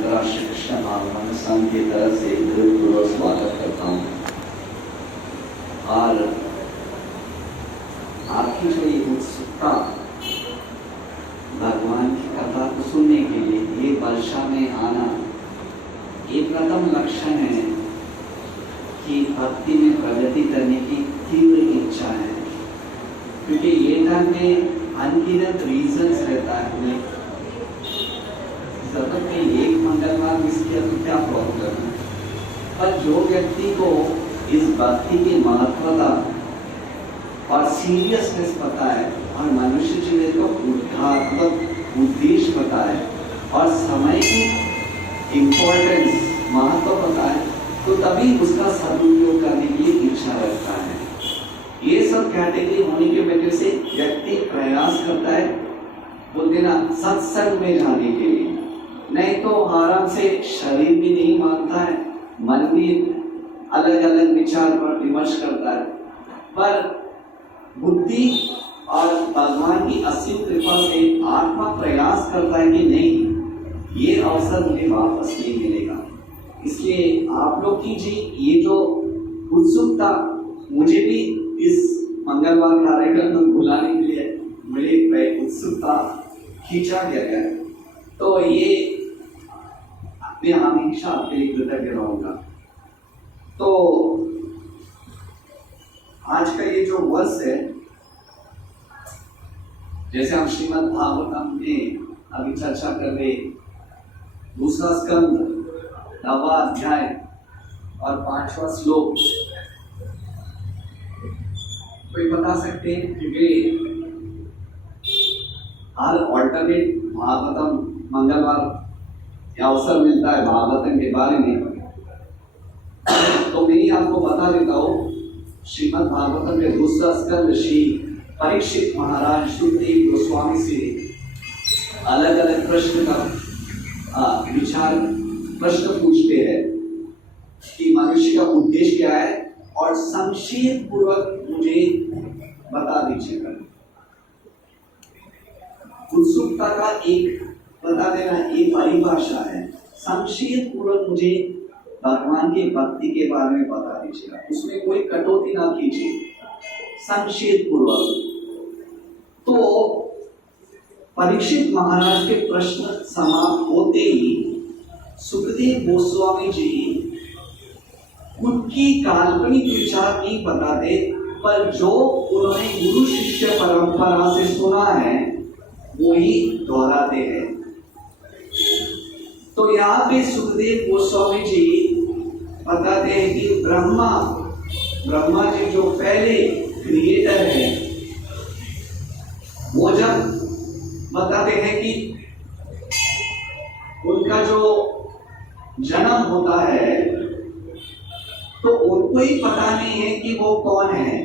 जरा श्री कृष्ण भागवत संघ की तरफ से पूर्वक स्वागत करता हूँ। और आपकी जो ये उत्सुकता भगवान की कथा को सुनने के लिए ये वर्षा में आना, ये प्रथम लक्षण है कि भक्ति में प्रगति करने की तीव्र इच्छा है। क्योंकि ये टाइम में अनगिनत रीजंस रहता है हमें सतत में एक मंगलवार मिस किया तो क्या प्रॉब्लम है। पर जो व्यक्ति को इस भक्ति की महत्वता और सीरियसनेस पता है और मनुष्य जीवन को उद्धारात्मक उद्देश्य पता है और समय की इम्पोर्टेंस महत्व पता है, तो तभी उसका सदुपयोग करने की इच्छा रखता है। ये सब कैटेगरी होने की वजह से व्यक्ति प्रयास करता है बोलते ना सत्संग में जाने के लिए, नहीं तो आराम से शरीर भी नहीं मानता है, मन भी अलग अलग विचार पर विमर्श करता है, पर बुद्धि और भगवान की असीम कृपा से आत्मा प्रयास करता है कि नहीं, ये अवसर मुझे वापस नहीं मिलेगा। इसलिए आप लोग की जी ये जो उत्सुकता, मुझे भी इस मंगलवार कार्यक्रम में बुलाने के लिए मेरी उत्सुकता खींचा गया है, तो ये मैं हमेशा आपके लिए कृतज्ञ रहूंगा। तो आज का ये जो वर्ष है, जैसे हम श्रीमद् भागवतम में अभी चर्चा कर रहे, दूसरा स्कंद 9वां अध्याय और 5वां श्लोक, कोई बता सकते हैं? क्योंकि हर ऑल्टरनेट भागवतम मंगलवार अवसर मिलता है भागवतम के बारे में, तो मैं आपको बता देता हूँ। श्रीमद् भागवतम के दूसरा स्कंद श्री परीक्षित महाराज सुखदेव गोस्वामी से अलग अलग प्रश्न का विचार प्रश्न पूछते हैं कि मनुष्य का उद्देश्य क्या है, और संक्षेप पूर्वक मुझे बता दीजिएगा। उत्सुकता का एक बता देना एक परिभाषा है, संक्षेप पूर्वक मुझे भगवान के भक्ति के बारे में बता दीजिएगा, उसमें कोई कटौती ना कीजिए, संक्षेप पूर्वक। तो परीक्षित महाराज के प्रश्न समाप्त होते ही सुखदेव गोस्वामी जी उनकी काल्पनिक विचार नहीं बताते, पर जो उन्होंने गुरु शिष्य परंपरा से सुना है वही दोहराते हैं। तो यहाँ पे सुखदेव गोस्वामी जी बताते हैं कि ब्रह्मा जी जो पहले क्रिएटर है, वो जब बताते हैं कि उनका जो जन्म होता है तो उनको ही पता नहीं है कि वो कौन है,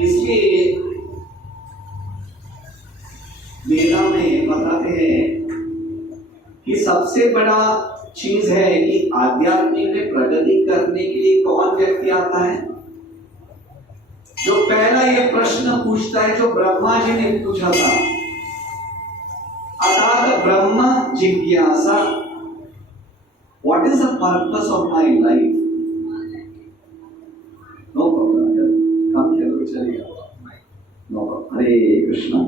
इसलिए वेदा में बताते हैं कि सबसे बड़ा चीज है कि आध्यात्मिक में प्रगति करने के लिए कौन व्यक्ति आता है, जो पहला ये प्रश्न पूछता है जो ब्रह्मा जी ने पूछा था, अर्थात ब्रह्म जिज्ञासा, what is the purpose of my life. No problem, काम किया तो चलेगा, नो प्रॉब्लम। हरे कृष्ण।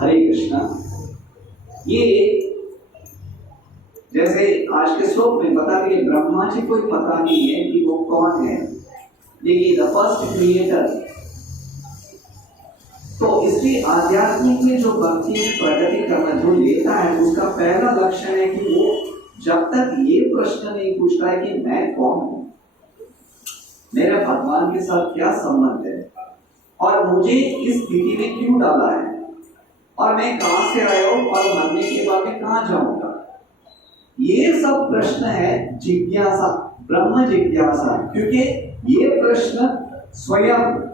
हरे कृष्णा। ये जैसे आज के श्लोक में बता दिए, ब्रह्मा जी कोई पता नहीं है कि वो कौन है, लेकिन द फर्स्ट क्रिएटर। तो इसलिए आध्यात्मिक में जो भक्ति में प्रगति करना जो लेता है, उसका पहला लक्षण है कि वो जब तक ये प्रश्न नहीं पूछता है कि मैं कौन हूं, मेरा भगवान के साथ क्या संबंध है, और मुझे इस स्थिति में क्यों डाला है, और मैं कहां से आया हूं, और मरने के बाद मैं कहां जाऊंगा, ये सब प्रश्न है जिज्ञासा, ब्रह्म जिज्ञासा। क्योंकि ये प्रश्न स्वयं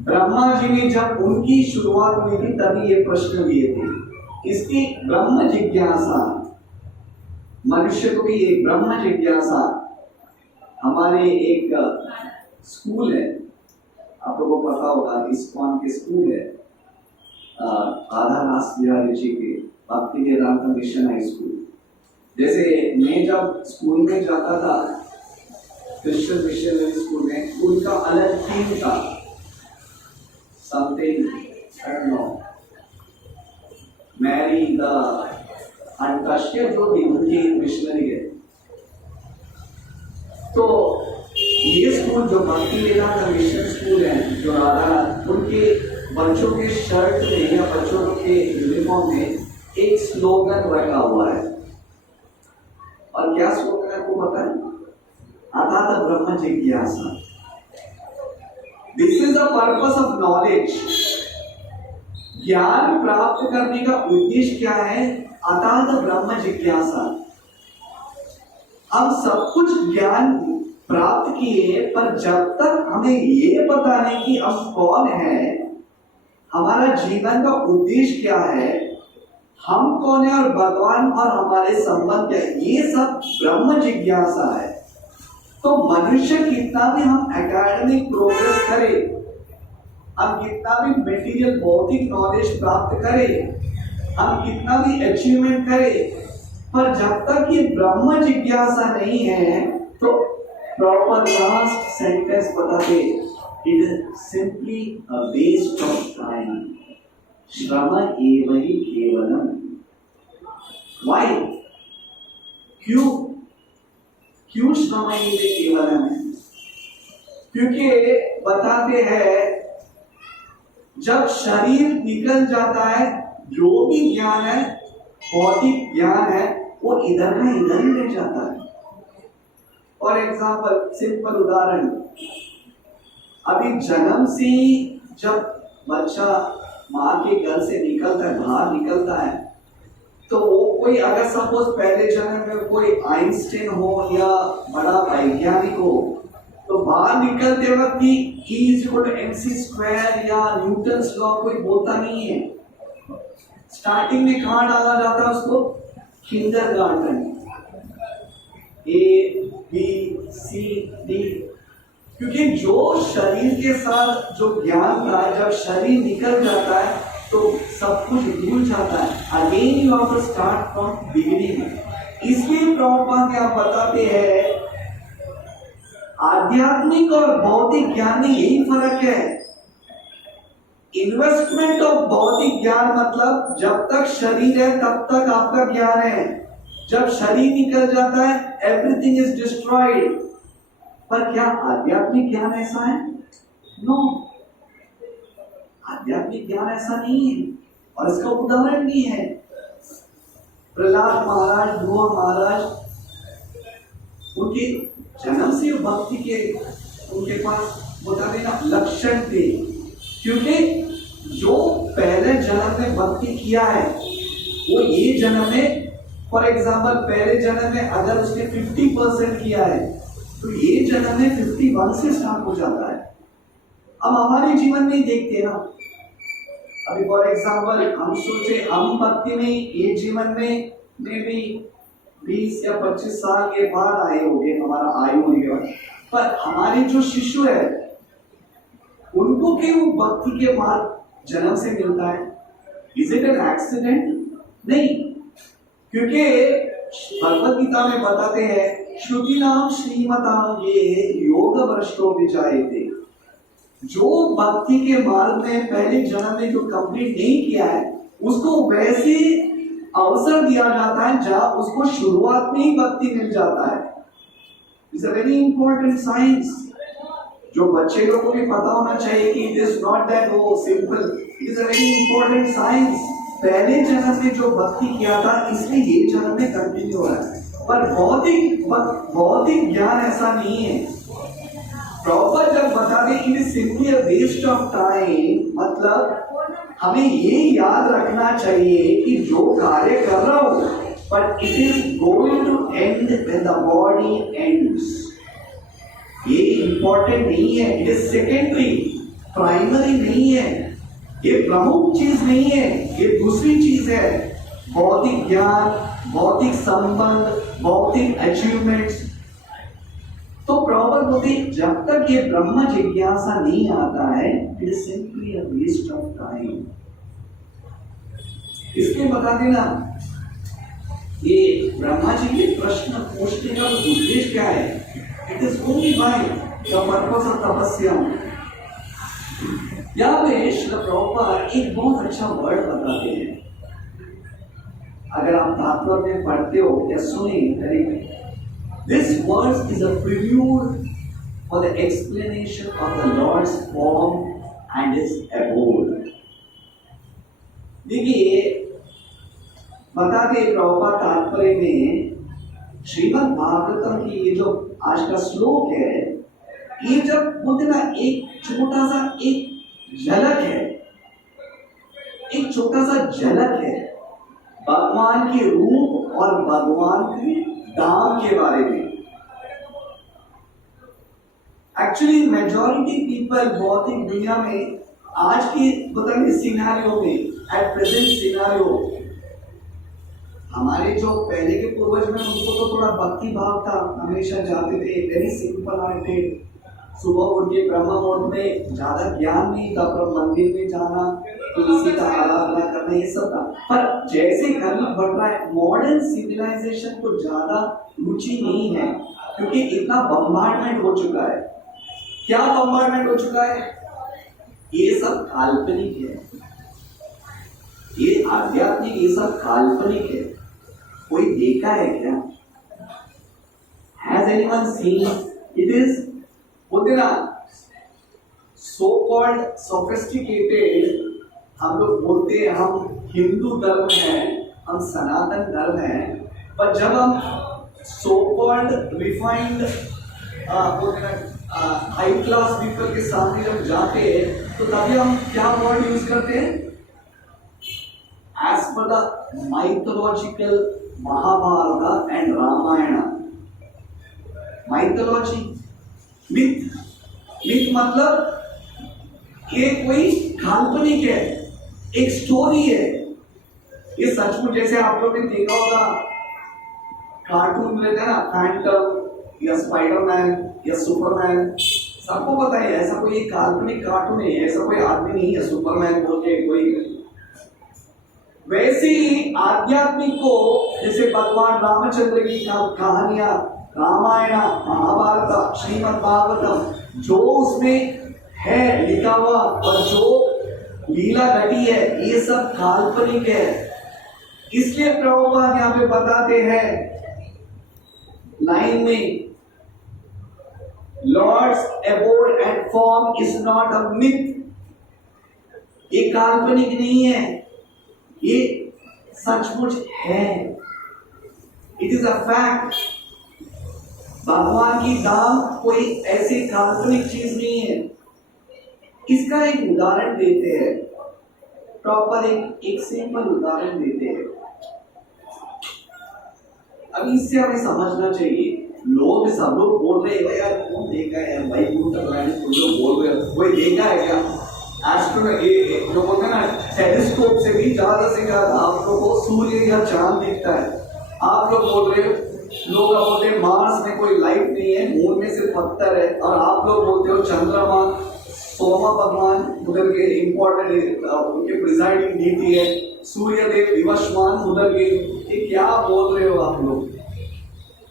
ब्रह्मा जी ने जब उनकी शुरुआत हुई थी तभी ये प्रश्न दिए थे। इसकी ब्रह्म जिज्ञासा मनुष्य को भी एक ब्रह्म जिज्ञासा। हमारे एक स्कूल है, आप लोगों को पता होगा, इस्कॉन के स्कूल है, राधा दास बिहारी जी के भक्ति वेदांत मिशन हाई स्कूल। जैसे मैं जब स्कूल में जाता था, क्रिश्चियन मिशनरी स्कूल में, उनका अलग थीम था, something I don't know, Mary the untouched, जो भी उनकी मिशनरी है। तो ये स्कूल जो भक्ति वेदांत मिशन स्कूल है, जो राधा, उनके बच्चों के शर्ट में या बच्चों के यूनिफॉर्म में एक स्लोगन रखा हुआ है। और क्या स्लोगन है आपको पता है? अथात ब्रह्म जिज्ञासा। This is the purpose of knowledge. ज्ञान प्राप्त करने का उद्देश्य क्या है? अथात ब्रह्म जिज्ञासा। हम सब कुछ ज्ञान प्राप्त किए, पर जब तक हमें ये पता नहीं कि हम कौन है, हमारा जीवन का उद्देश्य क्या है, हम कौन है और भगवान और हमारे संबंध क्या है, ये सब ब्रह्म जिज्ञासा है। तो मनुष्य कितना भी हम एकेडमिक प्रोग्रेस करें, हम कितना भी मटेरियल भौतिक नॉलेज प्राप्त करें, हम कितना भी अचीवमेंट करें, पर जब तक ये ब्रह्म जिज्ञासा नहीं है, तो प्रॉपर लास्ट सेंटेंस बताते, it is simply a waste of time, श्रम एव हि केवलम। व्हाई? क्यों श्रम एव केवलम? क्योंकि बताते हैं जब शरीर निकल जाता है, जो भी ज्ञान है, भौतिक ज्ञान है, वो इधर का इधर ही रह जाता है। फॉर एग्जाम्पल, सिंपल उदाहरण, अभी जन्म से जब बच्चा माँ के घर से निकलता है, बाहर निकलता है, तो वो कोई अगर सपोज पहले जन्म में कोई आइंस्टीन हो या बड़ा वैज्ञानिक हो, तो बाहर निकलते वक्त ही E=mc² या न्यूटन्स लॉ कोई बोलता नहीं है। स्टार्टिंग में कहाँ डाला जाता है उसको? Kindergarten, A, B, C, D। क्योंकि जो शरीर के साथ जो ज्ञान था, जब शरीर निकल जाता है तो सब कुछ भूल जाता है। Again you have to start from beginning. इसलिए प्रभुपाद क्या बताते हैं, आध्यात्मिक और भौतिक ज्ञान में यही फर्क है। इन्वेस्टमेंट ऑफ भौतिक ज्ञान मतलब जब तक शरीर है तब तक आपका ज्ञान है, जब शरीर निकल जाता है एवरीथिंग इज डिस्ट्रॉयड। पर क्या आध्यात्मिक ज्ञान ऐसा है? नो, आध्यात्मिक ज्ञान ऐसा नहीं है। और इसका उदाहरण भी है, प्रहलाद महाराज, ध्रुव महाराज, उनके जन्म से भक्ति के उनके पास बता देना लक्षण थे। क्योंकि जो पहले जन्म में भक्ति किया है, वो ये जन्म में, फॉर एग्जाम्पल पहले जन्म में अगर उसने 50% किया है, तो ये जन्म में 51 से स्टार्ट हो जाता है। अब हमारे जीवन में देखते हैं ना, अभी फॉर एग्जाम्पल हम सोचे हम भक्ति में ये जीवन में भी 20 या 25 साल के बाद आए होंगे, हमारा आयु होगा, पर हमारे जो शिशु है उनको क्यों भक्ति के मार्ग जन्म से मिलता है? Is it an accident? नहीं, क्योंकि भगवद गीता में बताते हैं, श्रुति नाम श्रीमताम ये योग भ्रष्टो विजायते। जो भक्ति के मार्ग में पहले जन्म में जो कंप्लीट नहीं किया है, उसको वैसे अवसर दिया जाता है जहां उसको शुरुआत में ही भक्ति मिल जाता है। It's a very important science, जो बच्चे लोगों को भी पता होना चाहिए कि इट इज नॉट दैट वो simple, it is a very important science. पहले जन्म में जो भक्ति किया था, इसलिए ये जन्म में कंटिन्यू हो रहा है। पर भौतिक ज्ञान ऐसा नहीं है। प्रॉपर जब बता दें it is simply a waste of time, मतलब हमें ये याद रखना चाहिए कि जो कार्य कर रहा हूं, but it is going to end when the body ends. ये इम्पोर्टेंट नहीं है, इट इज सेकेंडरी, प्राइमरी नहीं है, ये प्रमुख चीज नहीं है, ये दूसरी चीज है। भौतिक ज्ञान, भौतिक संबंध, भौतिक अचीवमेंट्स। तो प्रॉपर बोलते जब तक ये ब्रह्म जिज्ञासा नहीं आता है, it is simply a waste of time. इसके बता देना, ये ब्रह्मा जी के प्रश्न पूछने का उद्देश्य क्या है? It is only by the purpose of तपस्या। यहाँ पे श्रील प्रभुपाद एक बहुत अच्छा वर्ड बताते हैं, अगर आप तात्पर्य में पढ़ते हो या सुने, this verse is a prelude for the explanation of the Lord's form and his abode। देखिए बताते प्रभुपाद तात्पर्य में श्रीमद् भागवतम की ये जो आज का श्लोक है, ये जब बोलते ना एक छोटा सा एक झलक है, एक छोटा सा झलक है भगवान के रूप और भगवान के दाम के बारे में। एक्चुअली मेजॉरिटी पीपल भौतिक दुनिया में आज की बताइए सिनारियो में, एट प्रेजेंट सिनारियो, हमारे जो पहले के पूर्वज में उनको तो थोड़ा भक्ति भाव था, हमेशा जाते थे, वेरी सिंपल हार्ट थे, सुबह उठ के ब्रह्म मुहूर्त में, ज्यादा ज्ञान नहीं था, पर मंदिर में जाना, तुलसी का आराधना करना, ये सब था। पर जैसे कर्म बढ़ रहा है, मॉडर्न सिविलाइजेशन को ज्यादा रुचि नहीं है, क्योंकि इतना बम्बार्डमेंट हो चुका है। क्या बम्बार्डमेंट हो चुका है? ये सब काल्पनिक है, ये आध्यात्मिक, ये सब काल्पनिक है। कोई देखा है क्या? Has anyone seen? It is बोलते ना so called sophisticated, हम लोग बोलते हैं हम हिंदू धर्म है, हम सनातन धर्म है, पर जब हम so called refined बोलते ना हाई क्लास पीपल के सामने जब जाते हैं, तो तभी हम क्या वर्ड यूज करते हैं? As per the mythological Mahabharata and Ramayana. Mythology, myth, myth मतलब ये कोई काल्पनिक है, एक स्टोरी है। ये सचमुच, जैसे आप लोगों ने देखा होगा कार्टून रहता है ना, फैंटम या स्पाइडरमैन या सुपरमैन, सबको पता है ऐसा कोई एक काल्पनिक कार्टून है, ऐसा कोई आदमी नहीं है सुपरमैन बोल के कोई। वैसे ही आध्यात्मिक को, जैसे भगवान रामचंद्र की कहानियां, रामायण, महाभारत, श्रीमद् भागवतम, जो उसमें है लिखा हुआ और जो लीला घटी है, ये सब काल्पनिक है। इसलिए प्रभुपाद यहाँ पे बताते हैं लाइन में, lord's abode and form is not a myth. ये काल्पनिक नहीं है, ये सचमुच है, इट इज अ फैक्ट। भगवान की दाम कोई ऐसी काल्पनिक चीज नहीं है। इसका एक उदाहरण देते हैं, प्रॉपर एक सिंपल उदाहरण देते हैं। अब इससे हमें समझना चाहिए, लोग सब लोग बोल रहे हैं यार कौन देखा है भाई, बोल रहे हैं, कोई देखा है क्या? जो बोलते हैं ना, टेलीस्कोप से भी ज्यादा से ज्यादा आप लोगों को सूर्य या चांद दिखता है। आप लोग बोल रहे हो, लोग बोलते हैं मार्स में कोई लाइफ नहीं है, मून में सिर्फ पत्थर है, और आप लोग बोलते हो चंद्रमा, सोमा भगवान उधर के इंपॉर्टेंट उनके प्रिजाइडिंग डीटी है, सूर्य देव विवस्वान उधर के। ये क्या बोल रहे हो आप लोग?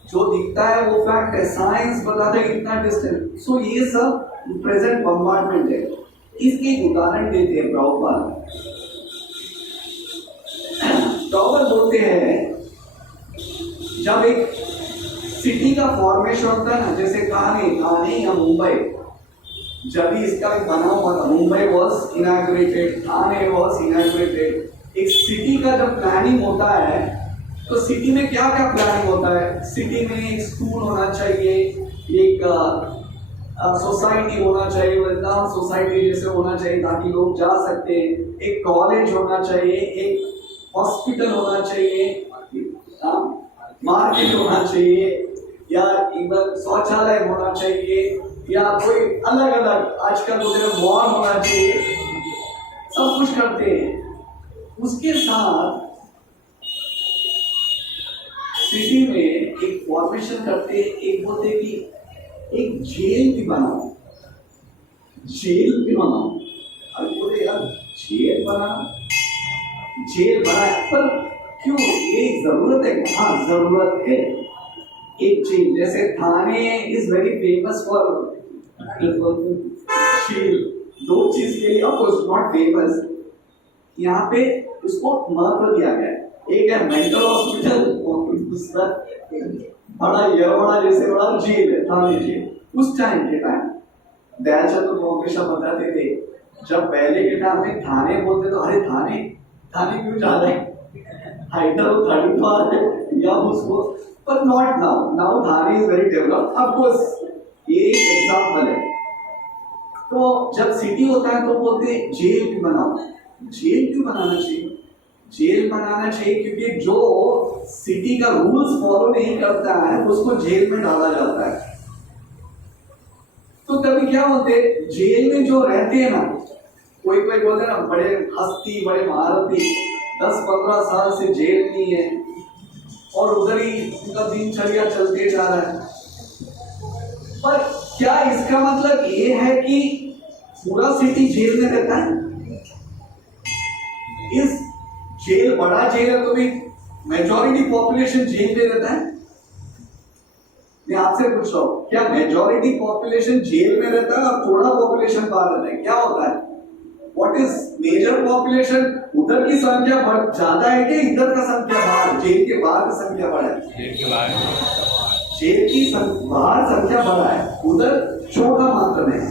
जो दिखता है वो फैक्ट है, साइंस बताता है कितना डिस्टेंस। सो ये सब प्रेजेंट बम्बार्डमेंट है। इसके एक उदाहरण देते हैं प्रभुपाद। प्रभुपाद बोलते हैं जब एक सिटी का फॉर्मेशन होता है ना, जैसे ठाणे या मुंबई, जब भी इसका बना हुआ था, Mumbai was inaugurated, Thane was inaugurated. एक सिटी का जब प्लानिंग होता है तो सिटी में क्या क्या प्लानिंग होता है? सिटी में एक स्कूल होना चाहिए, एक सोसाइटी होना चाहिए, वृंदावन सोसाइटी जैसे होना चाहिए ताकि लोग जा सकते हैं, एक कॉलेज होना चाहिए, एक हॉस्पिटल होना चाहिए, मार्केट होना चाहिए, या इधर शौचालय होना चाहिए, या कोई अलग अलग आजकल मॉल होना चाहिए। सब कुछ करते हैं। उसके साथ सिटी में एक फॉर्मेशन करते, एक बोलते कि एक जेल भी बनाओ, जेल भी बनाओ। अब बोले यार जेल बनाया पर क्यों, ये जरूरत है? हाँ जरूरत है। एक जेल जैसे Thane is very famous for jail, दो चीज के लिए, ऑफ कोर्स नॉट फेमस, यहाँ पे उसको महत्व दिया गया है। एक है मेंटल हॉस्पिटल, दूसरा बड़ा जैसे बड़ा जेल है, थाने जेल। उस टाइम के टाइम दयाचंद तो हमेशा बताते थे, जब पहले के टाइम में थाने बोलते तो अरे थाने क्यों जा रहे हैं, या उसको, पर not now Thane is very developed. Of course ये एक एग्जाम्पल है। तो जब सिटी होता है तो बोलते जेल भी बनाओ। जेल क्यों बनाना चाहिए? जेल बनाना चाहिए क्योंकि जो सिटी का रूल्स फॉलो नहीं करता है उसको जेल में डाला जाता है। तो तभी क्या बोलते, जेल में जो रहते हैं ना, कोई बोलते ना बड़े हस्ती, बड़े महारथी 10-15 साल से जेल में है और उधर ही उनका दिनचर्या चलते जा रहा है। पर क्या इसका मतलब ये है कि पूरा सिटी जेल में रहता है? इस जेल बड़ा जेल है तो भी मेजॉरिटी पॉपुलेशन जेल में रहता है? मैं आपसे पूछ रहा हूं, क्या मेजॉरिटी पॉपुलेशन जेल में रहता है और थोड़ा पॉपुलेशन बाहर रहता है? क्या होता है? What is major population? उधर की संख्या ज्यादा है कि इधर का संख्या बाहर, जेल के बाहर की संख्या बड़ा है? जेल की बाहर संख्या बड़ा है, उधर छोटा मात्रा में है।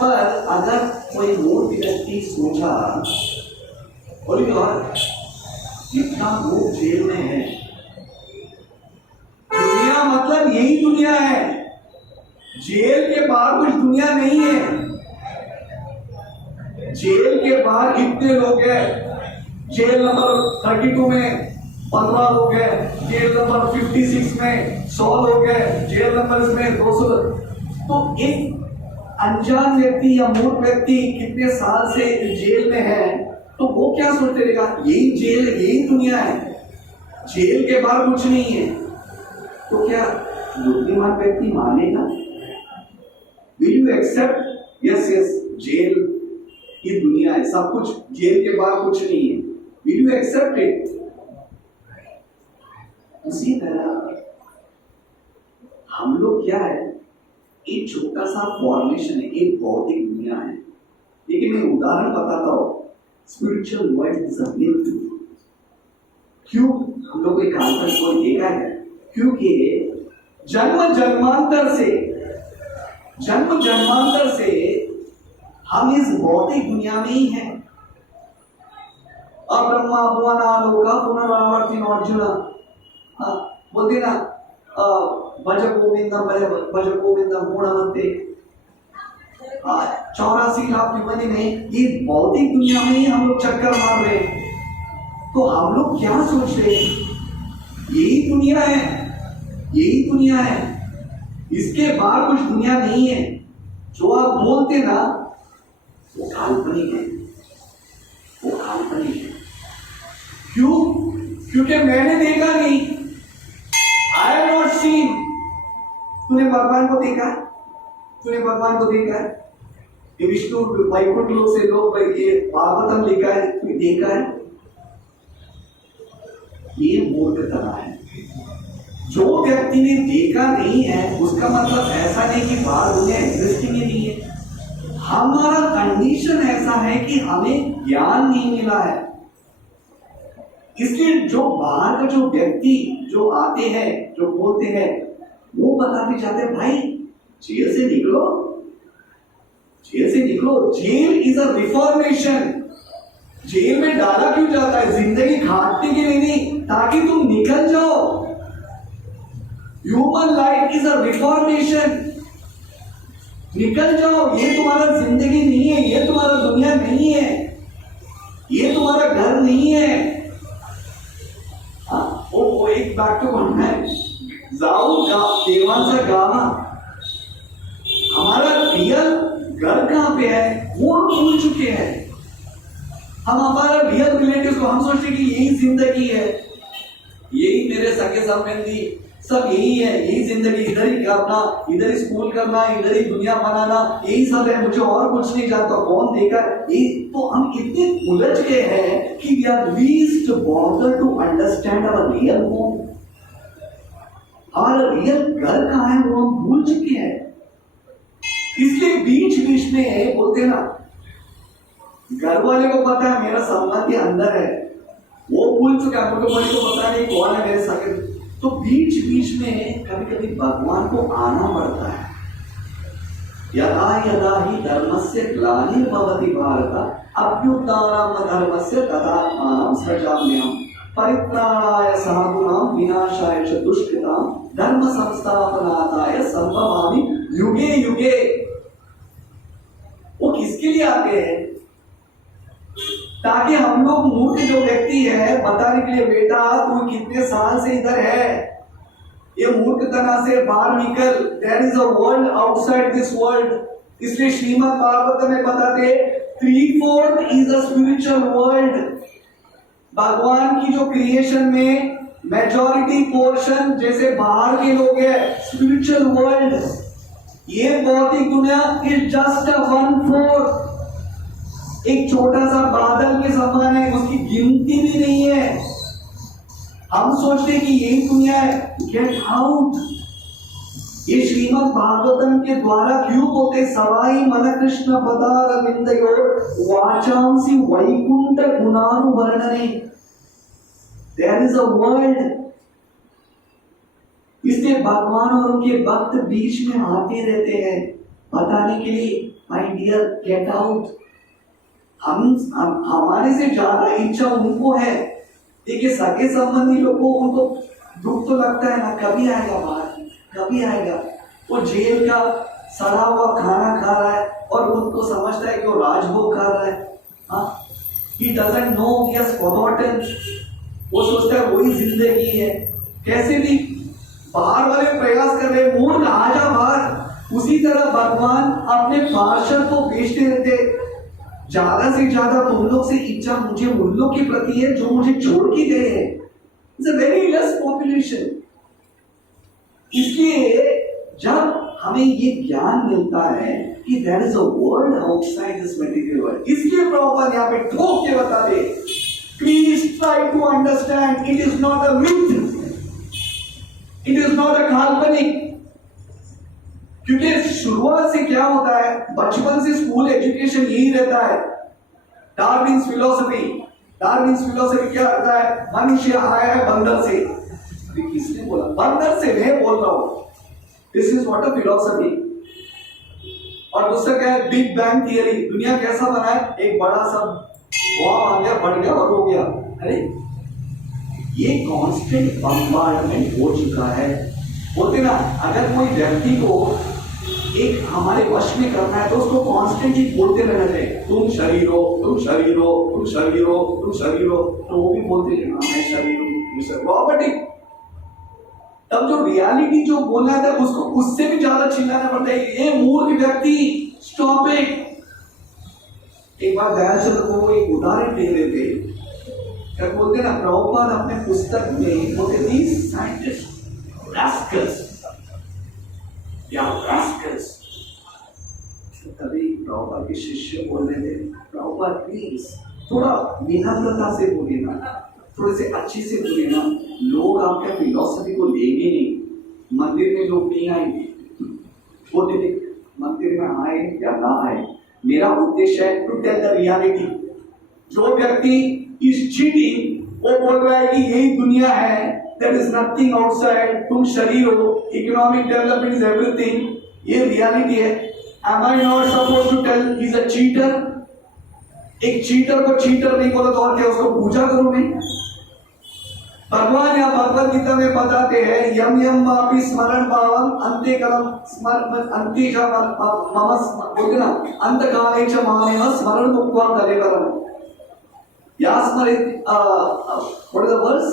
पर अगर कोई मूर्ख व्यक्ति सोचा बोलिए और जितना लोग जेल में है, दुनिया मतलब यही दुनिया है, जेल के बाहर कुछ दुनिया नहीं है। जेल के बाहर कितने लोग हैं? जेल नंबर 32 में 15 लोग हैं, जेल नंबर 56 में 100 लोग हैं, जेल नंबर इसमें 200। तो एक अनजान व्यक्ति या मूर्ख व्यक्ति कितने साल से जेल में है तो वो क्या सोचते रहेगा, यही जेल है, यही दुनिया है, जेल के बाहर कुछ नहीं है। तो क्या बुद्धिमान व्यक्ति मानेगा? Will you accept? Yes jail की दुनिया है, सब कुछ, जेल के बाहर कुछ नहीं है। Will you accept it? उसी तरह हम लोग क्या है, एक छोटा सा फॉर्मेशन है, एक भौतिक दुनिया है। लेकिन मैं उदाहरण बताता हूं, spiritual world is a myth. क्यों हम लोग एक काल्पनिक वर्ल्ड देखा है? क्योंकि जन्म जन्मांतर से हम इस भौतिक दुनिया में ही हैं। अब्रह्मा भुवनालोका पुनरावर्तिन अर्जुन, बोलते ना भज गोविंदम मूढ़मते, 84 लाख युवनी में ये भौतिक दुनिया में ही हम लोग चक्कर मार रहे हैं। तो हम लोग क्या सोच रहे हैं, यही दुनिया है, यही दुनिया है, इसके बाहर कुछ दुनिया नहीं है। जो आप बोलते ना वो काल्पनिक है, वो काल्पनिक है। क्यों? क्योंकि मैंने देखा नहीं, आई हैव नॉट सीन। तूने भगवान को देखा? तूने भगवान को देखा है? ये विष्णु वैकुंठ लोक से लोग, ये भागवतम लिखा है, तूने देखा है? ये मूर्खता है। जो व्यक्ति ने देखा नहीं है उसका मतलब ऐसा नहीं कि बाहर दुनिया एग्जिस्टिंग ही नहीं है। हमारा कंडीशन ऐसा है कि हमें ज्ञान नहीं मिला है, इसलिए जो बाहर का जो व्यक्ति जो आते हैं, जो बोलते हैं, वो बताते जाते हैं भाई जेल से निकलो, जेल से निकलो। Jail is a reformation. Jail में डाला क्यों जाता है? जिंदगी काटने के लिए नहीं, ताकि तुम निकल जाओ। Human life is a reformation. निकल जाओ, ये तुम्हारा जिंदगी नहीं है, ये तुम्हारा दुनिया नहीं है, ये तुम्हारा घर नहीं है। वो एक बात तो बनना है, जाओ देवांसा गाना, हमारा रियल घर कहां पे है वो हम भूल चुके हैं। हम हमारा रियल रिलेटिव को हम सोचते कि यही जिंदगी है, यही मेरे सगे संबंधी सब यही है, यही जिंदगी, इधर ही करना, इधर ही स्कूल करना, इधर ही दुनिया बनाना, यही सब है, मुझे और कुछ नहीं जानता, कौन देखा ये। तो हम इतने उलझ गए हैं कि we are least bother to understand our real home. हमारा रियल घर कहाँ है वो हम भूल चुके हैं। इसलिए बीच बीच में बोलते ना, घर वाले को पता है मेरा संबंधी अंदर है, वो भूल चुका है, मुझे को पता नहीं कौन है मेरे सगे। तो बीच बीच में कभी कभी भगवान को आना पड़ता है। यदा यदा ही धर्मस्य ग्लानिर्भवति भारत अभ्युत्थानं धर्मस्य तदात्मानं सृजाम्यहम् परित्राणाय साधूनां विनाशाय च दुष्कृतां धर्म संस्थापनार्थाय संभवामि युगे युगे। वो किसके लिए आते हैं? ताकि हम लोग मूर्ख जो व्यक्ति है बताने के लिए, बेटा तू कितने साल से इधर है, ये मूर्खता से बाहर निकल, there is a world outside this world. इसलिए श्रीमद् भागवत में बताते 3/4 इज अ स्पिरिचुअल वर्ल्ड। भगवान की जो क्रिएशन में मेजॉरिटी पोर्शन जैसे बाहर के लोग है, स्पिरिचुअल वर्ल्ड। ये भौतिक दुनिया इज जस्ट अ 1/4, एक छोटा सा बादल के समान है, उसकी गिनती भी नहीं है। हम सोचते कि यही दुनिया है, गेट आउट। ये श्रीमद् भागवतम के द्वारा क्यों बोलते, सवाई मन कृष्ण पदारविंदयो वाचांसी वैकुंठ गुणानुवर्णने। There is a world. इसलिए भगवान और उनके भक्त बीच में आते रहते हैं बताने के लिए, माय डियर गेट आउट। हम हमारे से ज्यादा इच्छा उनको है। देखिए सगे संबंधी लोगों को उनको दुख तो लगता है ना, कभी आएगा बाहर, कभी आएगा। वो जेल का सड़ा हुआ खाना खा रहा है और उनको समझता है कि वो राजभोग खा रहा है। He doesn't know, he has forgotten। वो सोचता है वही जिंदगी है। कैसे भी बाहर वाले प्रयास कर रहे, मूर्ख आजा बाहर। उसी तरह भगवान अपने पार्षद को भेजते रहते, ज्यादा से ज्यादा तुम लोग से इच्छा मुझे उन लोग के प्रति है जो मुझे छोड़ के गए हैं। It's a very less population. इसलिए जब हमें ये ज्ञान मिलता है कि there is a world outside this material world, इसलिए प्रभुपाद यहाँ पे ठोक के बता दे, please try to understand, it is not a myth, it is not a काल्पनिक। क्योंकि शुरुआत से क्या होता है, बचपन से स्कूल एजुकेशन यही रहता है, डार्विन्स फिलॉसफी। डार्विन्स फिलॉसफी क्या रहता है, मनुष्य आया है बंदर से। किसने बोला? बंदर से मैं बोल रहा हूं। This is what a philosophy. और दूसरा क्या है, बिग बैंग थियरी। दुनिया कैसा बना है, एक बड़ा सा बॉम्ब आ गया, बढ़ गया और हो गया। अरे ये कांस्टेंट बम्बार्डमेंट हो चुका है। बोलते ना, अगर कोई व्यक्ति को एक हमारे वश में करना है तो उसको कॉन्स्टेंटली बोलते रहना चाहिए, तुम शरीर हो, तुम शरीर हो, तुम शरीर हो, तुम शरीर हो। तो वो भी बोलते रहना, मैं शरीर हूँ, प्रॉपर्टी। तब जो रियलिटी जो बोलना था उसको उससे भी ज्यादा चिल्लाना पड़ता है, ये मूर्ख व्यक्ति, स्टॉप इट। एक बार दयाचंद को एक उदाहरण दे रहे थे, क्या बोलते ना, प्रभुपाद अपने पुस्तक में बोलते दीस साइंटिस्ट रास्कल्स या रास्कल्स। तभी प्रभुपाद के शिष्य बोल रहे थे, प्रभुपाद प्लीज थोड़ा विनम्रता से बोलिए ना, थोड़े से अच्छे से बोलिए ना, लोग आपके फिलॉसफी को लेंगे नहीं, मंदिर में लोग नहीं आएंगे। बोलते थे मंदिर में आए या ना आए, मेरा उद्देश्य है टू टेल द रियलिटी। जो व्यक्ति इज चीटिंग, वो बोल रहा है कि यही दुनिया है, there is nothing outside, तुम शरीर हो, इकोनॉमिक डेवलपमेंट इज एवरीथिंग, ये रियलिटी है। Am I not supposed to tell he is a cheater? एक चीटर को चीटर नहीं बोला तो और क्या उसको पूजा करूं मैं? भगवान या भगवत गीता में बताते हैं, यम यम मापि स्मरण भावम अंते कलम अंते च मम बोलते ना, अंत काले च मामेव स्मरण मुक्त्वा कलेवरम। या स्मरित what is the verse?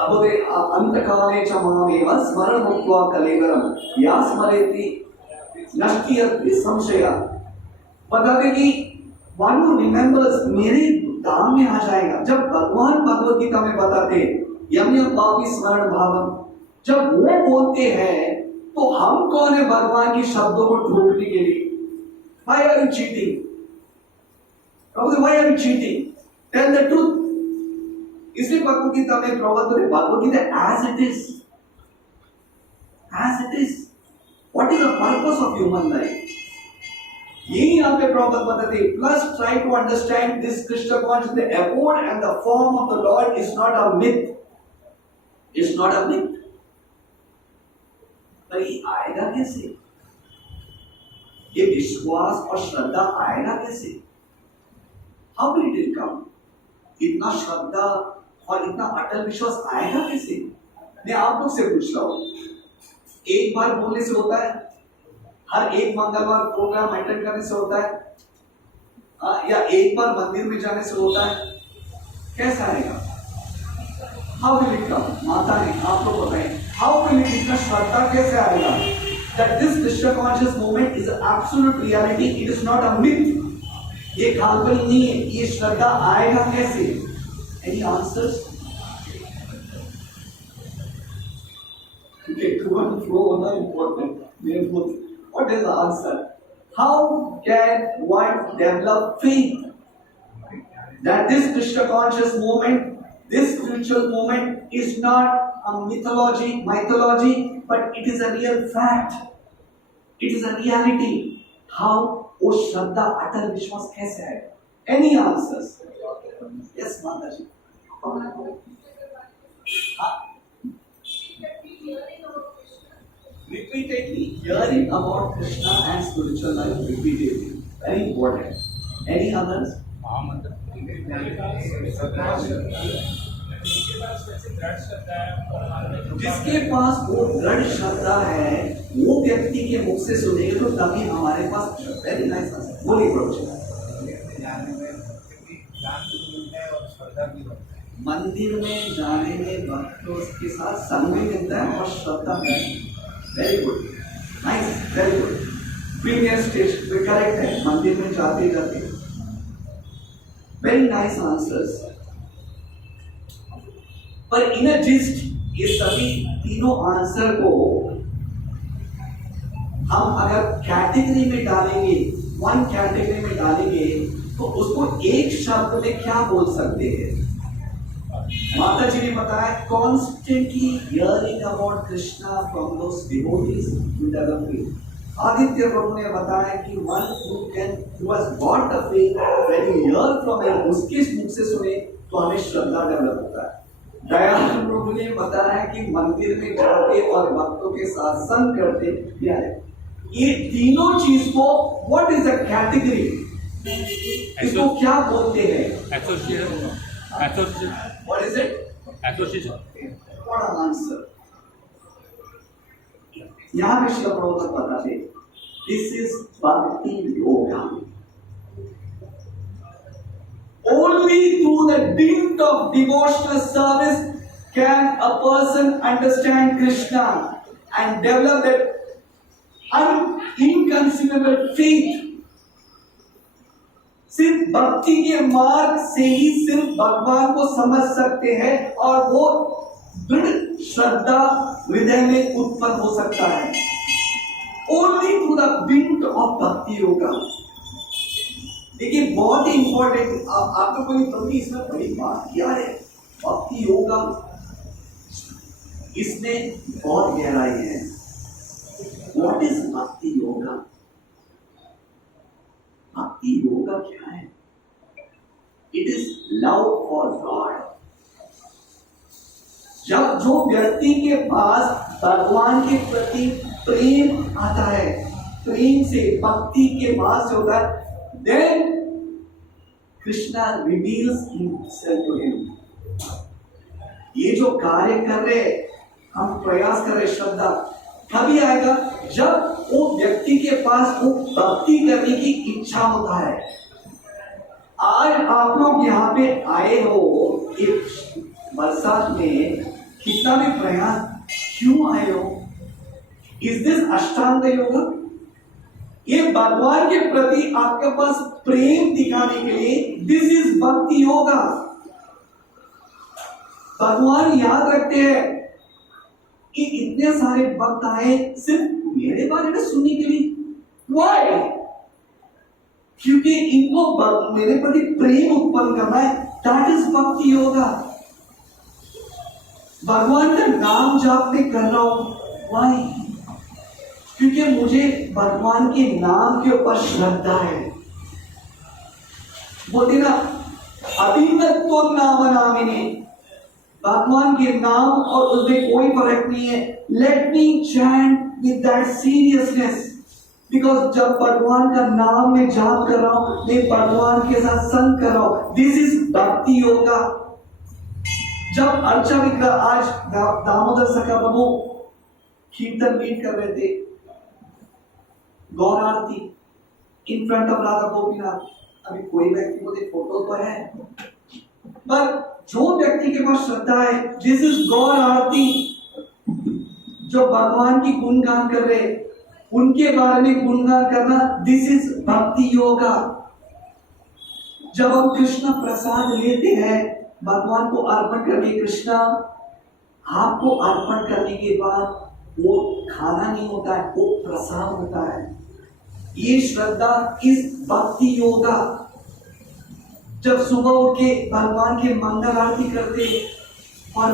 बोलते अंत काले च मामेव स्मरण मुक्त्वा कलेवरम या स्मरेति नष्टियति संशया। बताते कि वन हू रिमेंबर्स मेरे धाम में आ जाएगा। जब भगवान भगवत गीता में बताते यम यम पापी स्मरण भावम, जब वो बोलते हैं तो हम कौन है भगवान के शब्दों को ठोकने के लिए? Why are you cheating? Why are you cheating? Tell the truth. इसलिए भगवद गीता में प्रभुपाद बोले Bhagavad Gita as it is. As it is. What is the purpose of human life? यही यहाँ पे प्रभुपाद बताते हैं. Plus try to understand this Krishna consciousness, the abode and the form of the Lord is not a myth. It's not a myth. पर ये आएगा कैसे? ये विश्वास और श्रद्धा आएगा कैसे? How will it come? इतना श्रद्धा और इतना अटल विश्वास आएगा कैसे? मैं आप लोग से पूछ रहा हूं. एक बार बोलने से होता है? हर एक मंगलवार प्रोग्राम अटेंड करने से होता है? या एक बार मंदिर में जाने से होता है? कैसा आएगा? How will it come? माता ने आप लोग बताएं. How will it इतना श्रद्धा कैसे आएगा? That this Krishna conscious movement is an absolute reality. It is not a myth. ये काल्पनिक नहीं है. ये श्रद्धा आएगा कैसे? Any answers? Okay, to and fro are important. What is the answer? How can one develop faith that this Krishna conscious movement, this spiritual movement is not a mythology, but it is a real fact. It is a reality. How? वो श्रद्धा अटल विश्वास कैसे है? Any answers? Yes, Mataji. Repeatedly hearing about Krishna and spiritual life repeatedly. Very important. Any others? जिसके पास वो दृढ़ श्रद्धा है वो व्यक्ति के मुख से सुनेंगे तो तभी हमारे पास वेरी नाइस आंसर. बोलिए प्रभु. मंदिर में जाने में भक्तों के साथ संग भी मिलता है और श्रद्धा है. Very good, nice, very good. Previous stage पे करेक्ट है. मंदिर में जाते जाते वेरी नाइस आंसर्स. पर इनर्जिस्ट ये सभी तीनों आंसर को हम अगर कैटेगरी में डालेंगे, वन कैटेगरी में डालेंगे तो उसको एक शब्द में क्या बोल सकते हैं? माता जी ने बताया constantly hearing about Krishna from those devotees who develop faith. Aditya Prabhu ने बताया कि one who has got the faith when you hear from him, उसके मुख से सुने तो हमें श्रद्धा डेवलप होता है. दयानंद प्रभु ने बताया कि मंदिर में जाते और भक्तों के साथ संग करते. ये तीनों चीज को व्हाट इज अ कैटेगरी, इसको क्या बोलते हैं? Association. What is it? Association. What an answer. यहां पे श्री प्रभुपाद बताते दिस इज भक्ति yoga. Only through the dint of devotional service can a person understand Krishna and develop that inconceivable faith. सिर्फ भक्ति के मार्ग से ही सिर्फ भगवान को समझ सकते हैं और वो दृढ़ श्रद्धा हृदय में उत्पन्न हो सकता है. Only through the dint of bhakti yoga. देखिए बहुत ही इंपॉर्टेंट, आपको कोई प्रभु इसमें बड़ी बात क्या है? भक्ति योगा, इसमें बहुत गहराई है. व्हाट इज भक्ति योगा? भक्ति योगा क्या है? It is love for God. जब जो व्यक्ति के पास भगवान के प्रति प्रेम आता है, प्रेम से भक्ति के पास से होता है, then Krishna reveals himself to him. ये जो कार्य कर रहे, हम प्रयास कर रहे, श्रद्धा कभी आएगा जब वो व्यक्ति के पास वो भक्ति करने की इच्छा होता है. आज आप लोग यहाँ पे आए हो एक बरसात में, कितना भी प्रयास क्यों आए हो? इज दिस अष्टांग योगा? ये भगवान के प्रति आपके पास प्रेम दिखाने के लिए दिस इज भक्ति योगा. भगवान याद रखते हैं कि इतने सारे भक्त आए सिर्फ मेरे बारे में सुनने के लिए। Why? क्योंकि इनको मेरे प्रति प्रेम उत्पन्न करना है। दैट इज भक्ति योगा। भगवान का नाम जाप में कर रहा हूं। Why? क्योंकि मुझे भगवान के नाम के ऊपर श्रद्धा है। बोलते ना, अभिन्नत्व नाम नामिने, भगवान के नाम और उसमें कोई फर्क नहीं है। Let me chant with that seriousness, because जब भगवान का नाम में जाप कर रहा हूं, मैं भगवान के साथ संग कर रहा हूं। दिस इज भक्ति योगा। जब अर्चा विग्रह आज दामोदर सखा प्रभु कीर्तन लीड कर रहे थे, Gaur Aarti in front of Radha Gopinath, अभी कोई व्यक्ति को फोटो तो है, पर जो व्यक्ति के पास श्रद्धा है, दिस इज गौर आरती, जो भगवान की गुणगान कर रहे, उनके बारे में गुणगान करना, दिस इज भक्ति योगा। जब हम कृष्ण प्रसाद लेते हैं, भगवान को अर्पण करके, कृष्णा आपको अर्पण करने के बाद वो खाना नहीं होता है, वो प्रसाद होता है। ये श्रद्धा इस भक्ति योगा। जब सुबह उठ के भगवान के मंगल आरती करते और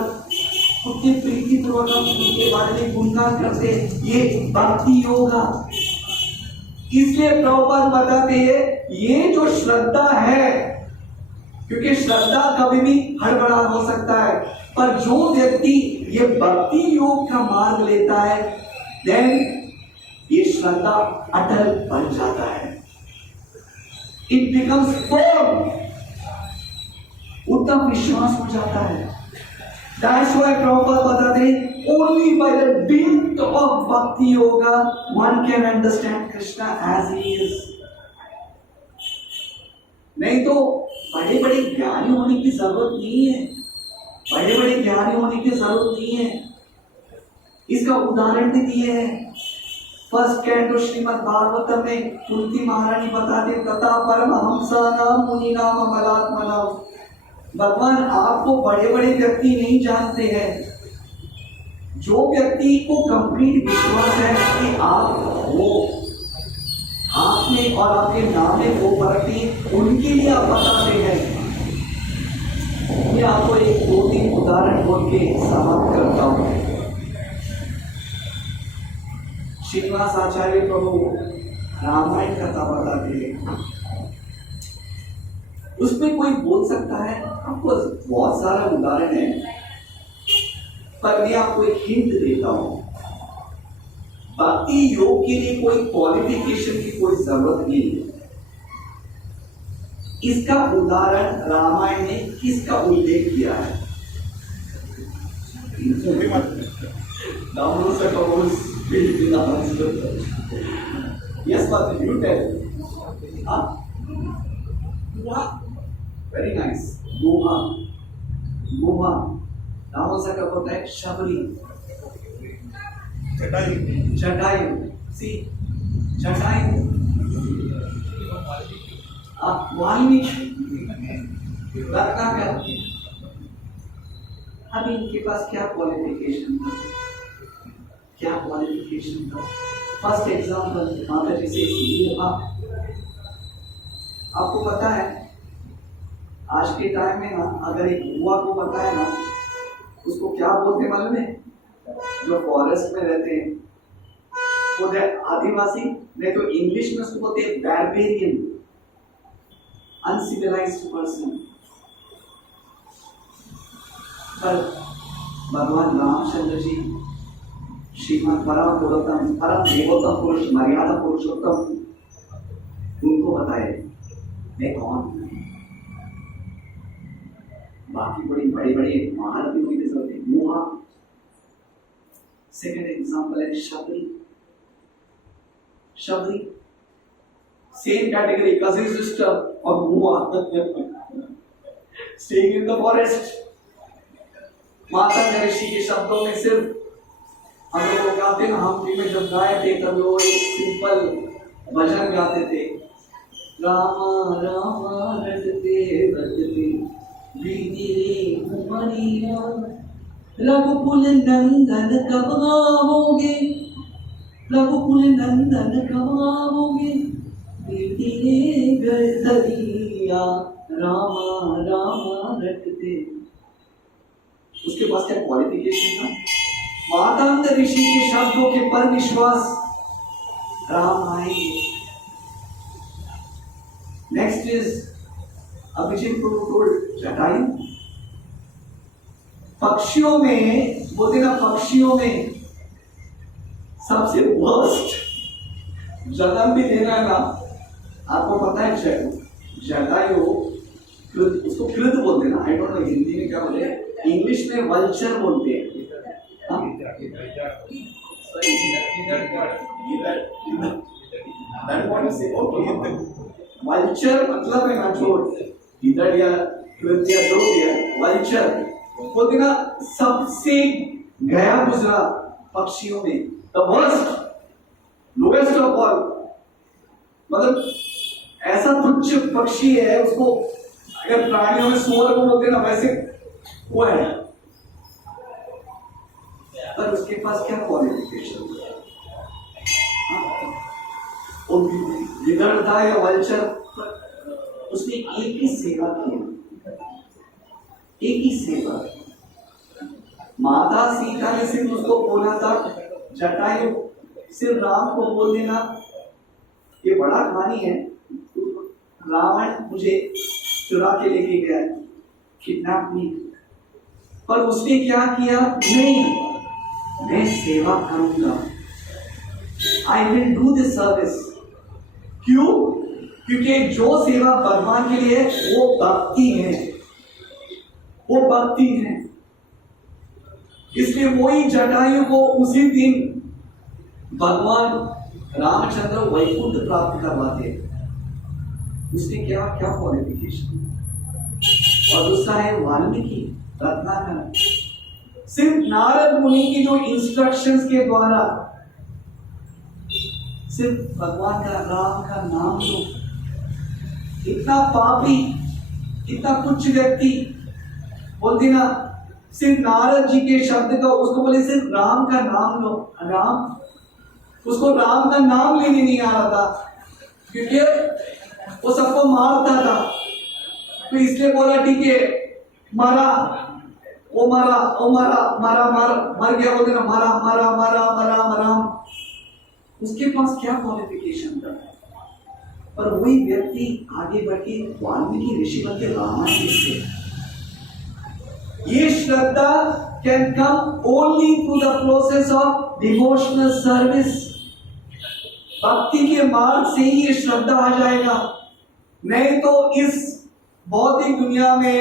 उतनी प्रीति पूर्वक हम उनके बारे में गुणगान करते, ये भक्ति योगा। इसलिए प्रभुपाद बताते हैं, ये जो श्रद्धा है, क्योंकि श्रद्धा कभी भी हड़बड़ा हो सकता है, पर जो व्यक्ति ये भक्ति योग का मार्ग लेता है, देन ये श्रद्धा अटल बन जाता है। इट बिकम्स फर्म, उत्तम विश्वास हो जाता है। That's why Prabhupada बताते हैं, only by the dint of bhakti yoga one can understand Krishna as he is. नहीं तो बड़े बड़े ज्ञानी होने की जरूरत नहीं है, बड़े बड़े ज्ञानी होने की जरूरत नहीं है। इसका उदाहरण भी दिए हैं। फर्स्ट कैंटो श्रीमद् भागवतम में कुंती महारानी बताते, तथा परमहंसानाम मुनीनाम अमलात्मनाम, भगवान आपको बड़े बड़े व्यक्ति नहीं जानते हैं। जो व्यक्ति को कंप्लीट विश्वास है कि आप वो आप में और आपके नाम में वो परखी, उनके लिए आप बताते हैं। मैं आपको एक दो तीन उदाहरण बोल के समाप्त करता हूं। श्रीनिवास आचार्य प्रभु रामायण कथा बताते हैं, उसमें कोई बोल सकता है, आपको बहुत सारा उदाहरण है, पर मैं आपको एक हिंट देता हूं। भक्ति योग के लिए कोई क्वालिफिकेशन की कोई जरूरत नहीं है। इसका उदाहरण रामायण ने किसका उल्लेख किया है? Very nice. गोहा, गोहा नाम हो सकता होता है। शबरी, जटायु, सी जटायु, वाल्मीकि, रत्नाकर। अब इनके पास क्या क्वालिफिकेशन था, क्या क्वालिफिकेशन था? फर्स्ट एग्जाम्पल माता जी से गोहा। आपको पता है आज के टाइम में ना, अगर एक बुआ को बताया ना, उसको क्या बोलते मालूम है? जो फॉरेस्ट में रहते हैं वो आदिवासी, नहीं तो इंग्लिश में उसको बोलते हैं बैरबेरियन, अनसिविलाइज्ड पर्सन। पर भगवान रामचंद्र जी, श्रीमद् परम पुरुषोत्तम, परम देवोत्तम पुरुष, मर्यादा पुरुषोत्तम, उनको बताए मैं कौन हूं। बाकी बड़ी बड़े बड़े महारथी होने की जरूरत है। मोहा। सेकेंड एग्जाम्पल है Shabari. Shabari same category, cousin sister और मोहा, स्टेइंग इन द फॉरेस्ट। माता ऋषि के शब्दों में सिर्फ हम लोग गाते ना, हम में जब गाए थे तब लोग एक सिंपल भजन गाते थे, राम राम रटते रटते बीती रे उमरिया, रघुकुल नंदन कब आओगे, रघुकुल नंदन कब आओगे, बीती रे गड़रिया, रामा रामा रटते। उसके पास क्या क्वालिफिकेशन था? मातांग ऋषि के शब्दों के पर विश्वास, राम आएंगे। नेक्स्ट इज अभिजीत को टोल्ड जटायु। पक्षियों में बोलते ना, पक्षियों में सबसे वर्स्ट जन्म भी देना है ना, आपको पता है जटायु, उसको कृत बोलते ना, आई डोंट नो हिंदी में क्या बोलते हैं, इंग्लिश में वल्चर बोलते हैं। वल्चर मतलब है ना, जो इधर या कृत्या जो भी है, वल्चर बोलते ना, सबसे गया गुजरा पक्षियों में, the worst, lowest of all, मतलब ऐसा तुच्छ पक्षी है, उसको अगर प्राणियों में सुअर को बोलते ना, वैसे वो है। पर उसके पास क्या क्वालिफिकेशन, गिदड़ था या वल्चर, उसने एक ही सेवा की, एक ही सेवा। माता सीता ने सिर्फ उसको बोला था, जटायु सिर्फ राम को बोल देना, ये बड़ा कहानी है, रावण मुझे चुरा के लेके गया, किडनैप नहीं, पर उसने क्या किया, नहीं मैं सेवा करूंगा, I will do this service. क्यों? क्योंकि जो सेवा भगवान के लिए वो भक्ति है, वो भक्ति है। इसलिए वही जटायु को उसी दिन भगवान रामचंद्र वैकुंठ प्राप्त करवाते। उसने क्या क्या क्वालिफिकेशन। और दूसरा है वाल्मीकि रत्नाकर, सिर्फ नारद मुनि की जो इंस्ट्रक्शंस के द्वारा सिर्फ भगवान का राम का नाम लो। इतना पापी, इतना कुछ व्यक्ति बोलते ना, सिर्फ नारद जी के शब्द का, उसको बोले सिर्फ राम का नाम लो, राम, उसको राम का नाम लेने नहीं आ रहा था, क्योंकि वो सबको मारता था, तो इसलिए बोला ठीक है, मारा, वो मारा, वो मारा, मारा, मर गया, बोलते ना, मारा मारा मारा मारा मारा। उसके पास क्या क्वालिफिकेशन था, पर वही व्यक्ति आगे बढ़ के वाल्मीकि ऋषि बन के रामायण लिखते। ये shraddha can come only through the process of devotional service. भक्ति के मार्ग से ही ये श्रद्धा आ जाएगा, नहीं तो इस भौतिक दुनिया में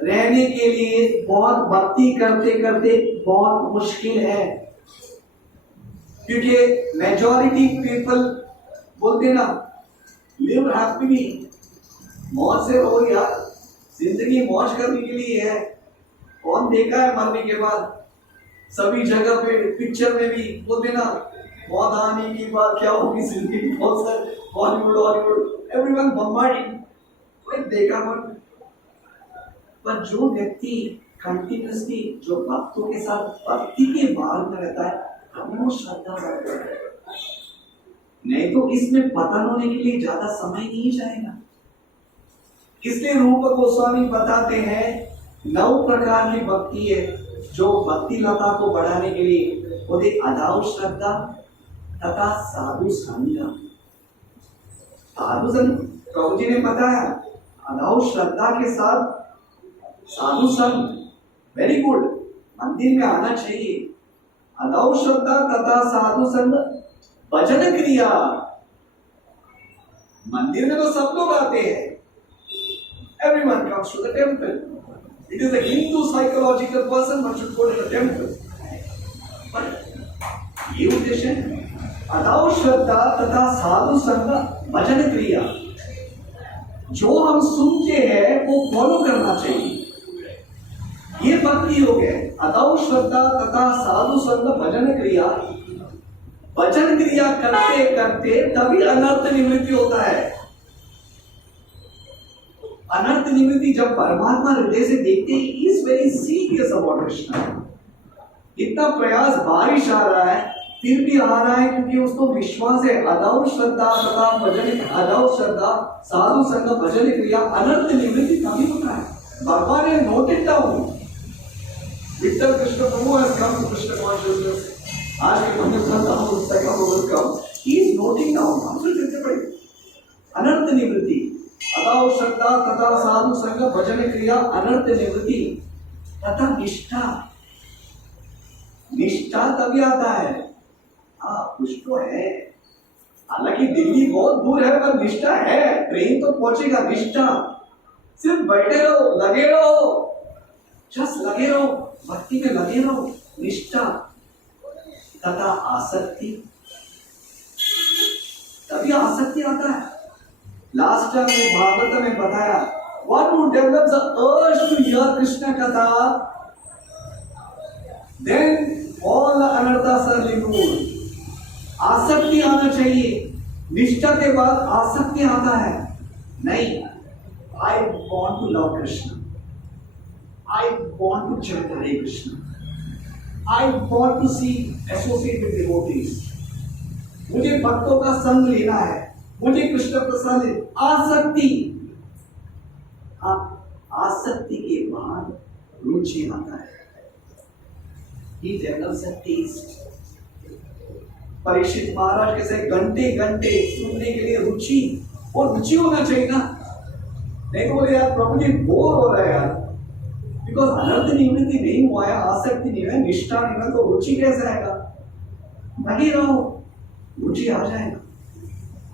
रहने के लिए बहुत भक्ति करते करते बहुत मुश्किल है, क्योंकि मेजॉरिटी पीपल बोलते ना, लिव हैप्पीली, मौज से रहो यार, जिंदगी मौज करने के लिए है। कौन देखा है मरने के बाद सभी जगह पे, पिक्चर में भी बोलते ना, मौत आने की बात क्या होगी जिंदगी, बहुत सारे बॉलीवुड हॉलीवुड एवरीवन बम्बार्डिंग, कोई देखा मत। पर जो व्यक्ति कंटिन्यूसली जो भक्तों के साथ भक्ति के मार्ग में रहता है, हमें श्रद्धा बढ़ता है, नहीं तो इसमें पतन होने के लिए ज्यादा समय नहीं जाएगा। इसलिए रूप गोस्वामी बताते हैं 9 प्रकार की भक्ति है जो भक्ति लता को बढ़ाने के लिए होते, अदाउ श्रद्धा तथा साधु संग। साधु संग प्रभु जी ने बताया, अदाउ श्रद्धा के साथ साधु संग, वेरी गुड, मंदिर में आना चाहिए। अदाउ श्रद्धा तथा साधु संग, भजन क्रिया, मंदिर में तो सब लोग आते हैं, everyone comes to the temple. It is a Hindu psychological person one should go to the temple. But ये उद्देश्य अदाउ श्रद्धा तथा साधु संग भजन क्रिया, जो हम सुनते हैं वो फॉलो करना चाहिए, ये भक्ति हो गए। अदाउ श्रद्धा तथा साधु संग भजन क्रिया, भजन क्रिया करते करते तभी अनर्थ निवृत्ति होता है। अनर्थ निवृत्ति जब परमात्मा हृदय से देखते हैं, is very serious about Krishna. इतना प्रयास, बारिश आ रहा है फिर भी आ रहा है क्योंकि उसको विश्वास है। अदौ श्रद्धा तथा भजन, अदौ श्रद्धा साधु संग भजन क्रिया अनर्थ निवृत्ति तभी होता है। भगवान ने noted down, Vitthal Krishna Prabhu has come to Krishna consciousness. आज के मंदिर संत हम उसका कम, he is noting down, हम फिर चलते पड़े। अनर्थ निवृत्ति, अदौ श्रद्धा तथा साधु संग भजन क्रिया अनर्थ निवृत्ति तथा निष्ठा। निष्ठा तभी आता है, हाँ कुछ तो है, हालांकि दिल्ली बहुत दूर है पर निष्ठा है, ट्रेन तो पहुंचेगा। निष्ठा सिर्फ बैठे रहो, लगे रहो, जस्ट लगे रहो, भक्ति में लगे रहो। निष्ठा तथा आसक्ति, तभी आसक्ति आता है। लास्ट टाइम में भागवत में बताया, what would develop the urge to hear Krishna katha, then all the anarthas are removed. आसक्ति आना चाहिए, निष्ठा के बाद आसक्ति आता है। नहीं, I want to love Krishna, I want to chant Hare Krishna, I want to see associate with devotees, मुझे भक्तों का संग लेना है, मुझे कृष्ण प्रसाद। आसक्ति, आसक्ति के बाद रुचि आता है। He develops a taste. Parikshit महाराज कैसे घंटे घंटे सुनने के लिए रुचि, और रुचि होना चाहिए ना। नहीं तो बोले यार प्रभु जी बोर हो रहा है यार, बिकॉज अनर्थ निवृत्ति नहीं हुआ है, आसक्ति नहीं है, निष्ठा नहीं है, तो रुचि कैसे आएगा? लगे रहो, रुचि आ जाएगा।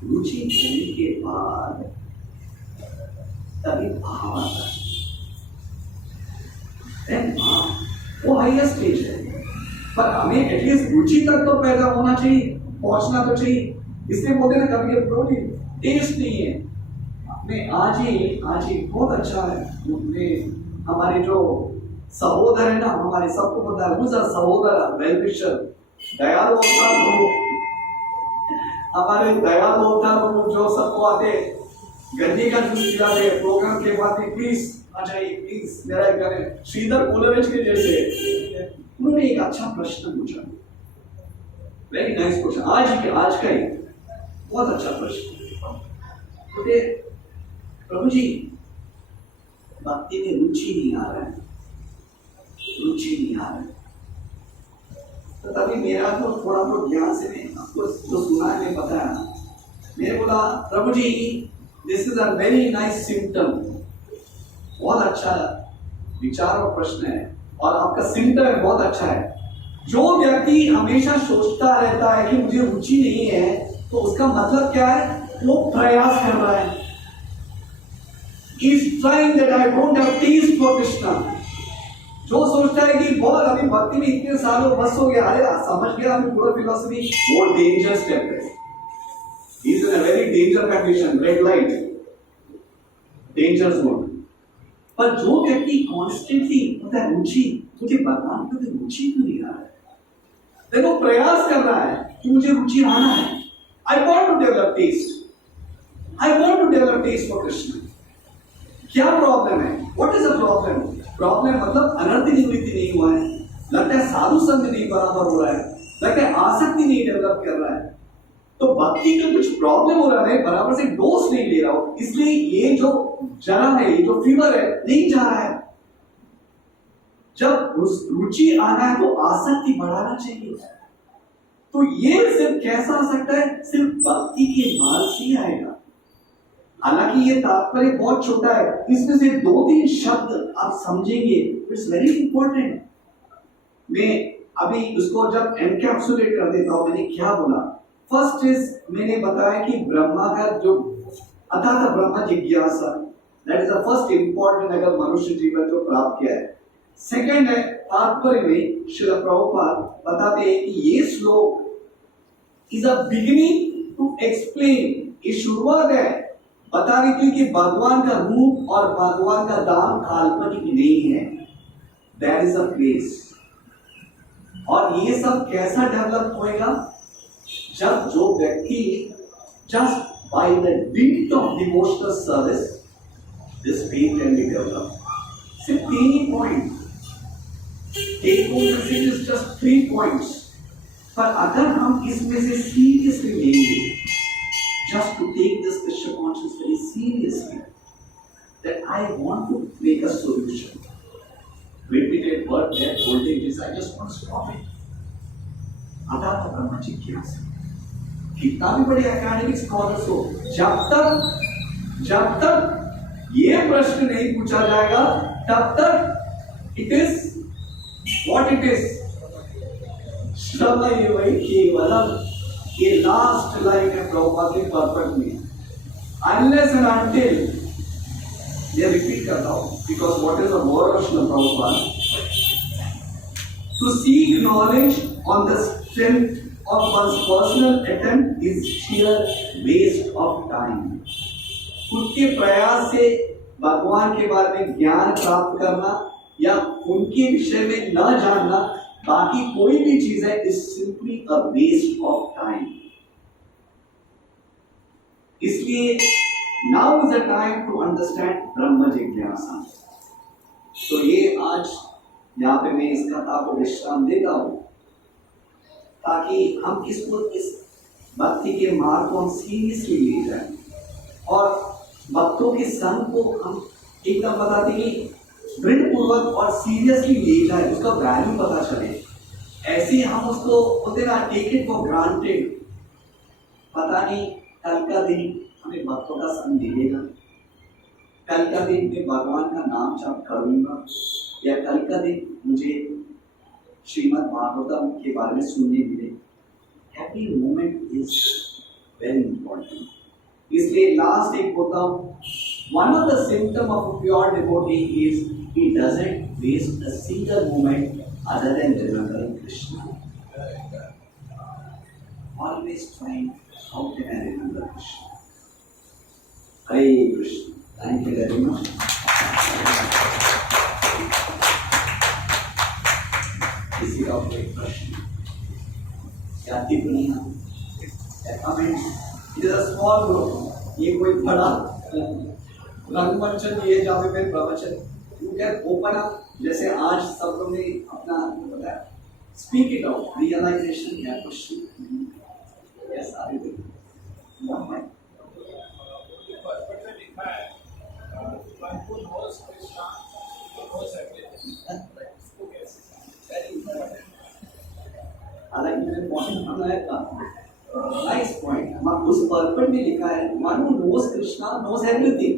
रुचि होने के बाद तभी भाव आता है, वो हाईएस्ट स्टेज है। पर हमें एटलीस्ट रुचि तक तो पैदा होना चाहिए, पहुंचना तो चाहिए। इसलिए बोलते ना कभी कभी टेस्ट नहीं है। मैं आज ही बहुत अच्छा है, हमारे जो सहोदर है ना, हमारे सबको पता है, मुझे सहोदर वेलविशर दयालु होता प्रभु, हमारे दयालु होता प्रभु, जो सबको आते गंदी का जूस पिलाते प्रोग्राम के बाद, प्लीज आ जाइए, प्लीज मेरा करें। श्रीधर कोलवेज के जैसे उन्होंने एक अच्छा प्रश्न पूछा, वेरी नाइस क्वेश्चन, आज का ही बहुत अच्छा प्रश्न। बोले प्रभु जी भक्ति में रुचि नहीं आ रहा है, रुचि नहीं आ रहा है। तो तभी मेरा तो थोड़ा बहुत ज्ञान से मैं आपको जो सुना है मैं बताया। मैंने बोला Prabhu ji this is a very nice symptom, बहुत अच्छा विचार और प्रश्न है, और आपका सिम्टम बहुत अच्छा है। जो व्यक्ति हमेशा सोचता रहता है कि मुझे रुचि नहीं है, तो उसका मतलब क्या है? वो प्रयास कर रहा है, He's trying that I don't have taste for Krishna. जो सोचता है कि बहुत अभी भक्ति में इतने सालों बस हो गया, अरे समझ गया अभी पूरा फिलोसफी, वो डेंजर स्टेप है। He is in a very danger condition, red light, danger zone. पर जो व्यक्ति कॉन्स्टेंटली होता है रुचि, मुझे भगवान का रुचि क्यों नहीं आ रहा है, देखो प्रयास कर रहा है कि मुझे रुचि आना है। I want to develop taste, I want to develop taste for Krishna. क्या प्रॉब्लम है? What is the problem? Problem मतलब अनर्थ निवृत्ति नहीं हुआ है, लगता है साधु संग नहीं बराबर हो रहा है, लगता है आसक्ति नहीं डेवलप कर रहा है, तो भक्ति का कुछ प्रॉब्लम हो रहा है, बराबर से डोज नहीं ले रहा हो, इसलिए ये जो जरा है, ये जो फीवर है नहीं जा रहा है। जब रुचि आना है तो आसक्ति बढ़ाना चाहिए। तो ये सिर्फ कैसा आ सकता है? सिर्फ भक्ति के मार्ग से ही आएगा। हालांकि ये तात्पर्य बहुत छोटा है, इसमें से 2-3 शब्द आप समझेंगे, इट्स वेरी इंपॉर्टेंट। मैं अभी उसको जब एनकैप्सुलेट कर देता हूं, मैंने क्या बोला? फर्स्ट इज, मैंने बताया कि ब्रह्मा का जो अथात ब्रह्म जिज्ञासा, that is the first important अगर मनुष्य जीवन को प्राप्त किया है। सेकंड है, तात्पर्य में श्रील प्रभुपाद बताते हैं कि ये श्लोक is a beginning to explain, ये शुरुआत है बताने की कि भगवान का रूप और भगवान का दाम काल्पनिक नहीं है, दैट इज अ प्लेस। और ये सब कैसा डेवलप होएगा? जब जो व्यक्ति just by the deed of devotional service this faith can be developed. सिर्फ 3 ही point, take home message is just 3 points. पर अगर हम इसमें से सीरियसली लेंगे, just to take this Krishna consciousness very seriously, that I want to make a solution. Repeated word there, voltage is, I just want to stop it. अतः ब्रह्म जिज्ञासा, कितना भी बड़े एकेडमिक स्कॉलर्स हो, जब तक ये प्रश्न नहीं पूछा जाएगा, तब तक it is what it is. श्रम ये वही केवलम, ये लास्ट लाइन है प्रभुपाद के पर्पट में. Unless and until, ये रिपीट करता हूँ, because what is the word of Srila Prabhupada? To seek knowledge on the strength of one's personal attempt is sheer waste of time. खुद के प्रयास से भगवान के बारे में ज्ञान प्राप्त करना या उनके विषय में न जानना, बाकी कोई भी चीज है, is simply a waste of time. इसलिए now is the time to understand ब्रह्म जिज्ञासा. तो ये आज यहाँ पे मैं इस कथा को विश्राम देता हूँ, ताकि हम इसको, इस भक्ति के मार्ग को हम सीरियसली ले जाए और भक्तों के संग को हम एकदम बताते कि दृढ़ पूर्वक और सीरियसली ले जाए, उसका वैल्यू पता चले. ऐसे हम उसको बोलते ना, टेक इट फॉर ग्रांटेड. पता नहीं कल का दिन हमें भक्तों का संग मिलेगा, कल का दिन मैं भगवान का नाम जाप करूंगा, या कल का दिन मुझे श्रीमद् भागवतम के बारे में सुनने मिले. Every moment is very important. इसलिए लास्ट एक बोलता हूँ, one of the symptom of pure devotee is he doesn't waste a single moment other than remembering Krishna. Always trying, how can I remember Krishna? Hare Krishna. Thank you very much. किसी का कोई प्रश्न या टिप्पणियां या comments? It is a small group, ये कोई बड़ा रंगमंच नहीं है जहाँ पे मैं प्रवचन, यू कैन ओपन अप. जैसे आज सब लोग ने अपना बताया, स्पीक इट आउट, रियलाइजेशन या क्वेश्चन, यस आगे देखिए. Nice point. उस पर्पट में लिखा है, one who knows Krishna knows everything.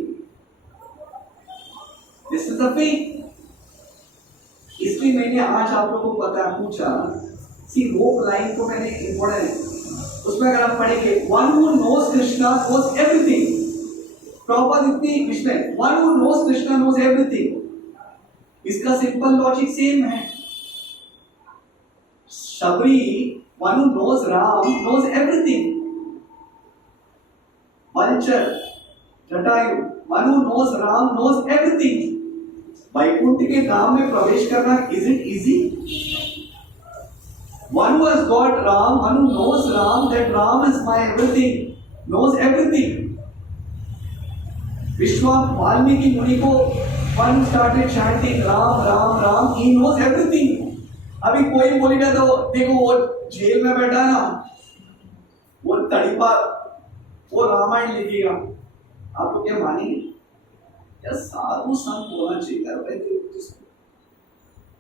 This is the faith. इसलिए मैंने आज आप लोगों को पूछा, सी रोप लाइन को मैंने इम्पोर्टेंट, उसमें अगर आप पढ़ेंगे, one who knows Krishna knows everything. Proper इतनी विषय, one who knows Krishna knows everything. इसका सिंपल लॉजिक सेम है. Shabari, one who knows Ram knows everything. Vulture, Jatayu, one who knows Ram knows everything. Vaikuntha के धाम में प्रवेश करना, is it easy? One who has got Ram, one who knows Ram, that Ram is my everything, knows everything. Vishwa Valmiki Muni को one started chanting Ram Ram Ram, he knows everything. अभी कोई बोलेगा तो देखो, वो jail में बैठा है ना, वो तड़ीपा, वो रामायण लिखेगा, आप लोग क्या मानेंगे? या साधु संत बोलना चाहिए.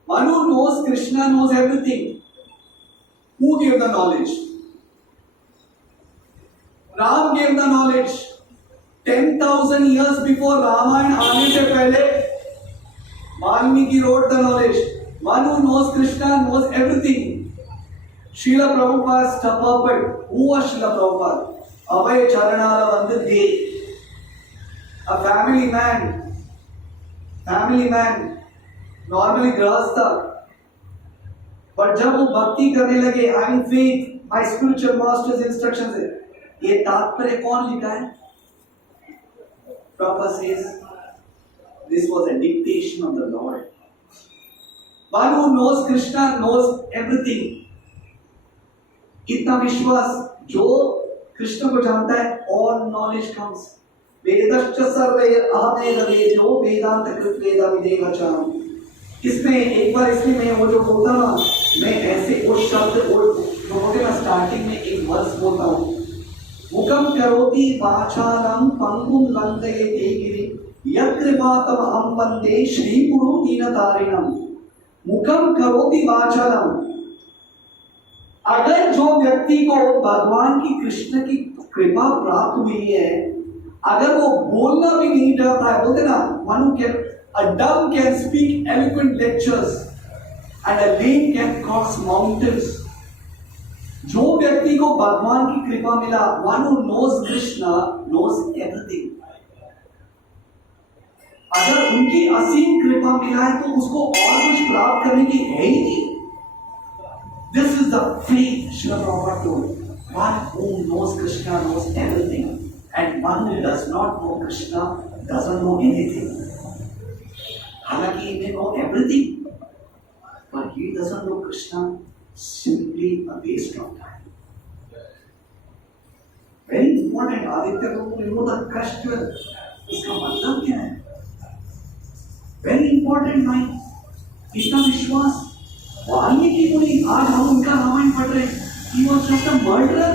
One who knows Krishna knows everything. Who gave the knowledge? Ram gave the knowledge. 10,000 years before Ramayana आने से पहले Valmiki wrote the knowledge. One who knows Krishna knows everything. Srila Prabhupada's puppet. Who was Srila Prabhupada? Abhay Charanala Vandade. A family man, normally grahastha. But जब वो भक्ति करने लगे, having faith, my spiritual master's instructions है. ये तात्पर्य कौन लिखा है? Prabhupada says, this was a dictation of the Lord. One who knows Krishna knows everything. इतना विश्वास, जो कृष्ण को जानता है, all knowledge comes. वेदश्च सर्वे अहमेव वेद्यो वेदांत कृत वेद विदेव च। इसमें एक बार इसलिए मैं वो जो बोलता ना, मैं ऐसे वो शब्द वो बोलते ना स्टार्टिंग में एक वर्स बोलता हूँ, मुखम करोति वाचालं पंगुं लंघयते गिरिं यत्कृपातमहं वन्दे श्रीगुरुं दीनतारिणं। मुखम करोति वाचालं, अगर जो व्यक्ति को भगवान की कृष्ण की कृपा प्राप्त हुई है, अगर वो बोलना भी नहीं डरता है, बोलते ना Manu can a dumb can speak eloquent lectures and a lame can cross mountains। जो व्यक्ति को भगवान की कृपा मिला, one who knows Krishna knows everything। अगर उनकी असीम कृपा मिला है तो उसको और कुछ प्राप्त करने की है ही नहीं। This is the faith Srila Prabhupada told। One who knows Krishna knows everything and one who does not know Krishna doesn't know anything। हालांकि he may know everything, but he doesn't know Krishna, simply a waste of time। Very important, Aditya को remove the question, इसका मतलब क्या है? Very important line, इसका विश्वास। वाल्मीकि मुनि, आज हम उनका रामायण पढ़ रहे हैं, he was just a murderer,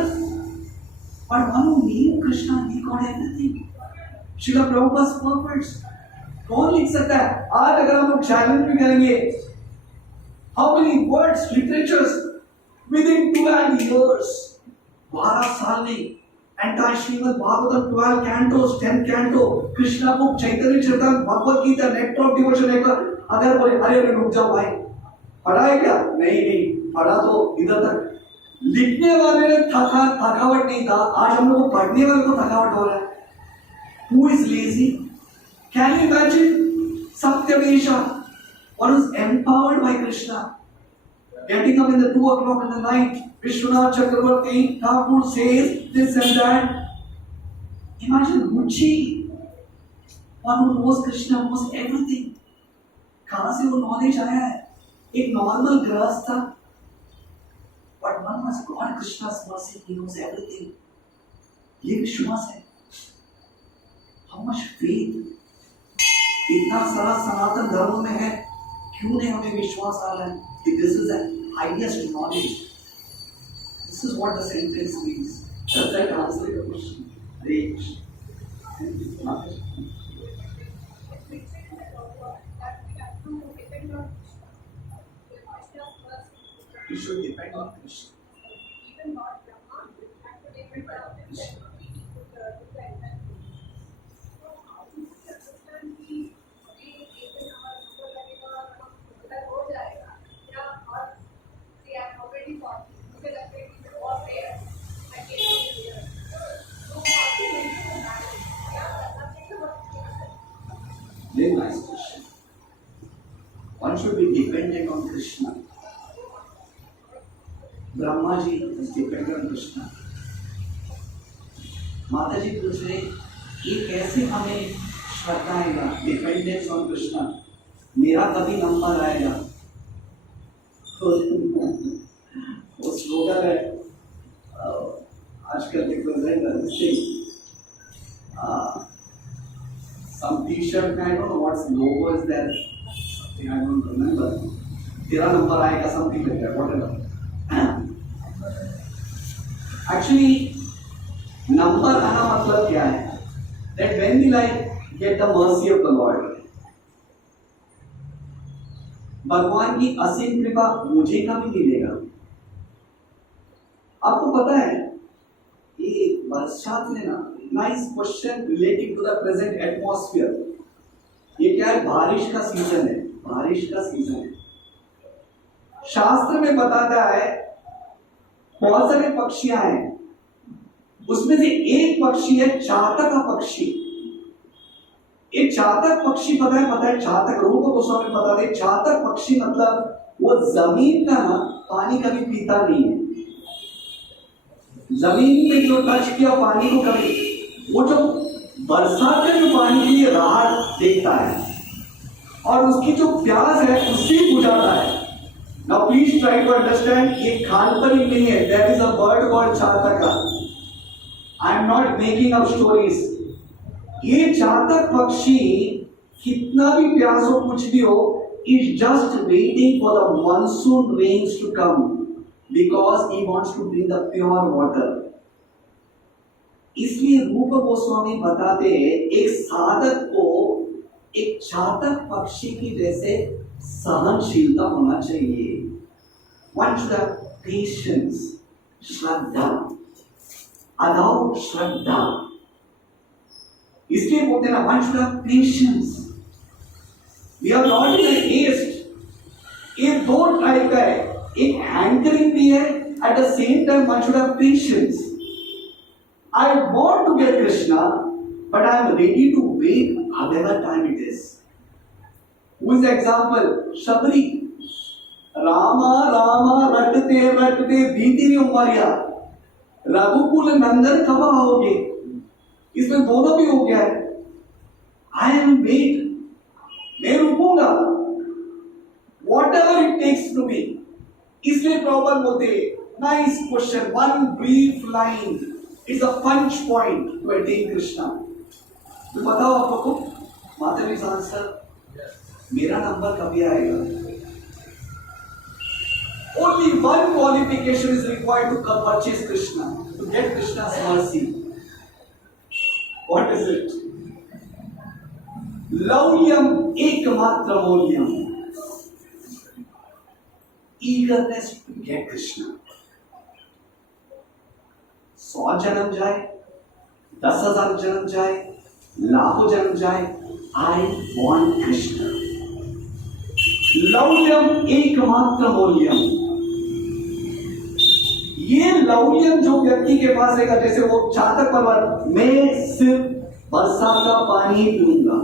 but one who knew Krishna, he got everything। Srila Prabhupada purports, कौन लिख सकता है? आज अगर हम लोग चैलेंज भी करेंगे, how many words, literatures within 12 years, 12 साल में entire Shrimad Bhagavatam 12 cantos, 10 canto, Krishna book, Chaitanya Charitamrita, Bhagavad Gita, net of devotion network. अगर बोले अरे रुक जाओ भाई, पढ़ा है क्या? नहीं पढ़ा, तो इधर तक लिखने वाले ने थकावट नहीं था, आज हम लोग को पढ़ने वाले को थकावट हो रहा है। Who is lazy? Can you imagine Satyavesha, one who's empowered by Krishna, getting up in the 2 o'clock in the night, Vishwanath Chakravarti Thakur says this and that। Imagine Ruchi, one who knows Krishna, knows everything। कहाँ से वो knowledge आया है? एक normal गृहस्थ था, but one has got Krishna's mercy, he knows everything। ये विश्वास है। How much faith? इतना सारा सनातन धर्म में है, क्यों नहीं हमें विश्वास आ रहा है कि this is the highest knowledge? This is what the sentence means। Does that answer your question? Great। You should depend on Krishna। Even not Brahma, you have to depend on Krishna। Very nice question। One should be dependent on Krishna। Brahma ji is dependent on Krishna। माता जी पूछ रहे, ये कैसे हमें श्रद्धा आएगा? Dependence on Krishna, मेरा कभी number आएगा? वो स्लोगन है आजकल के present some t-shirt, I don't know what's logo is there, something I don't remember, तेरा नंबर आएगा, something like that, whatever। Actually number आना मतलब क्या है? That when will I get the mercy of the Lord? भगवान की असीम कृपा मुझे कभी मिलेगा? आपको पता है ये बरसात में ना, nice question relating to the present atmosphere. ये क्या है? बारिश का सीजन है, बारिश का सीजन है। शास्त्र में बताता है बहुत सारे पक्षियां हैं, उसमें से एक पक्षी है चातक पक्षी। एक चातक पक्षी पता है चातक, रूप गोस्वामी बताते हैं चातक पक्षी मतलब वो जमीन का ना पानी कभी पीता नहीं है। जमीन पे जो टच किया पानी को कभी, वो जो बरसात का जो पानी के लिए राह देखता है और उसकी जो प्यास है उससे बुझाता है। Now please try to understand, ये काल्पनिक नहीं है। There is a bird called चातका। I am not making up stories। ये चातक पक्षी कितना भी प्यास हो कुछ भी हो, is just waiting for the monsoon rains to come because he wants to bring the pure water. इसलिए रूप गोस्वामी बताते हैं एक साधक को एक चातक पक्षी की जैसे सहनशीलता होना चाहिए. One should have patience, श्रद्धा, अदाउ श्रद्धा. इसलिए बोलते हैं ना, one should have patience. We are not in a haste. ये दो टाइप का है, एक हैंकरिंग भी है, at the same time one should have patience. I want to get Krishna, but I am ready to wait however time it is. Who is the example? Shabri. Rama Rama रटते रटते बीती नहीं उमरिया, रघुकुल नंदन कब आओगे? इसमें दोनों भी हो गया है. I am wait. मैं रुकूंगा. Whatever it takes to be. इसलिए प्रॉब्लम होते हैं. Nice question. One brief line. It's a punch point to attain Krishna. तो बताओ आप लोगों को, माता जी आंसर, मेरा नंबर कभी आएगा? Only one qualification is required to purchase Krishna, to get Krishna's mercy. What is it? लौल्यम एकमात्र मौल्यम. Eagerness to get Krishna. 100 जन्म जाए, 10,000 जन्म जाए, लाखों जन्म जाए, I want Krishna. लौल्यम एकमात्र मौल्यम. ये लौल्यम जो व्यक्ति के पास रहेगा, जैसे वो चातक पर्वत, मैं सिर्फ बरसात का पानी पीऊंगा.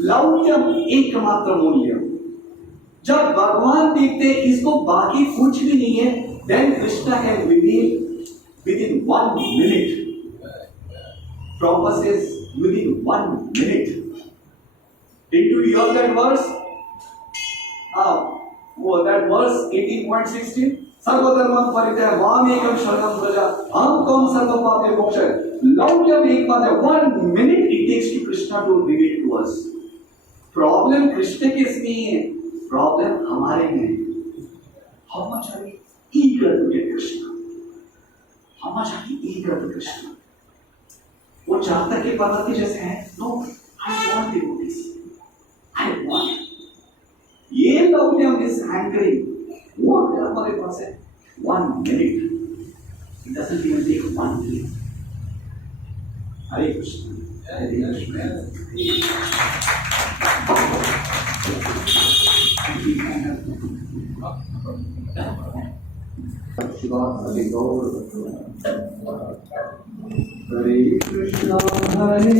लौल्यम एकमात्र मूल्यम. जब भगवान देखते इसको बाकी कुछ भी नहीं है, then Krishna can reveal within 1 minute. Prabhupada says within 1 minute. Did you hear that verse? That verse 18.16. सर्वधर्मं परित्यज्य मामेकं शरणं व्रज अहं त्वं सर्वपापैः मोक्षय. लौल्यम एकमात्र. 1 minute it takes to Krishna to reveal to us. Problem Krishna के नहीं है, प्रॉब्लम हमारे में है. How much are we eager to get Krishna? How much are we eager to Krishna? वो चाहता के पर्वत के जैसे है. No, I want devotees. I want. ये लौल्यम is hankering. वो अगर हमारे पास है 1 minute. It doesn't even take 1 minute. Hare Krishna. Hare Krishna. Hare Krishna, Hare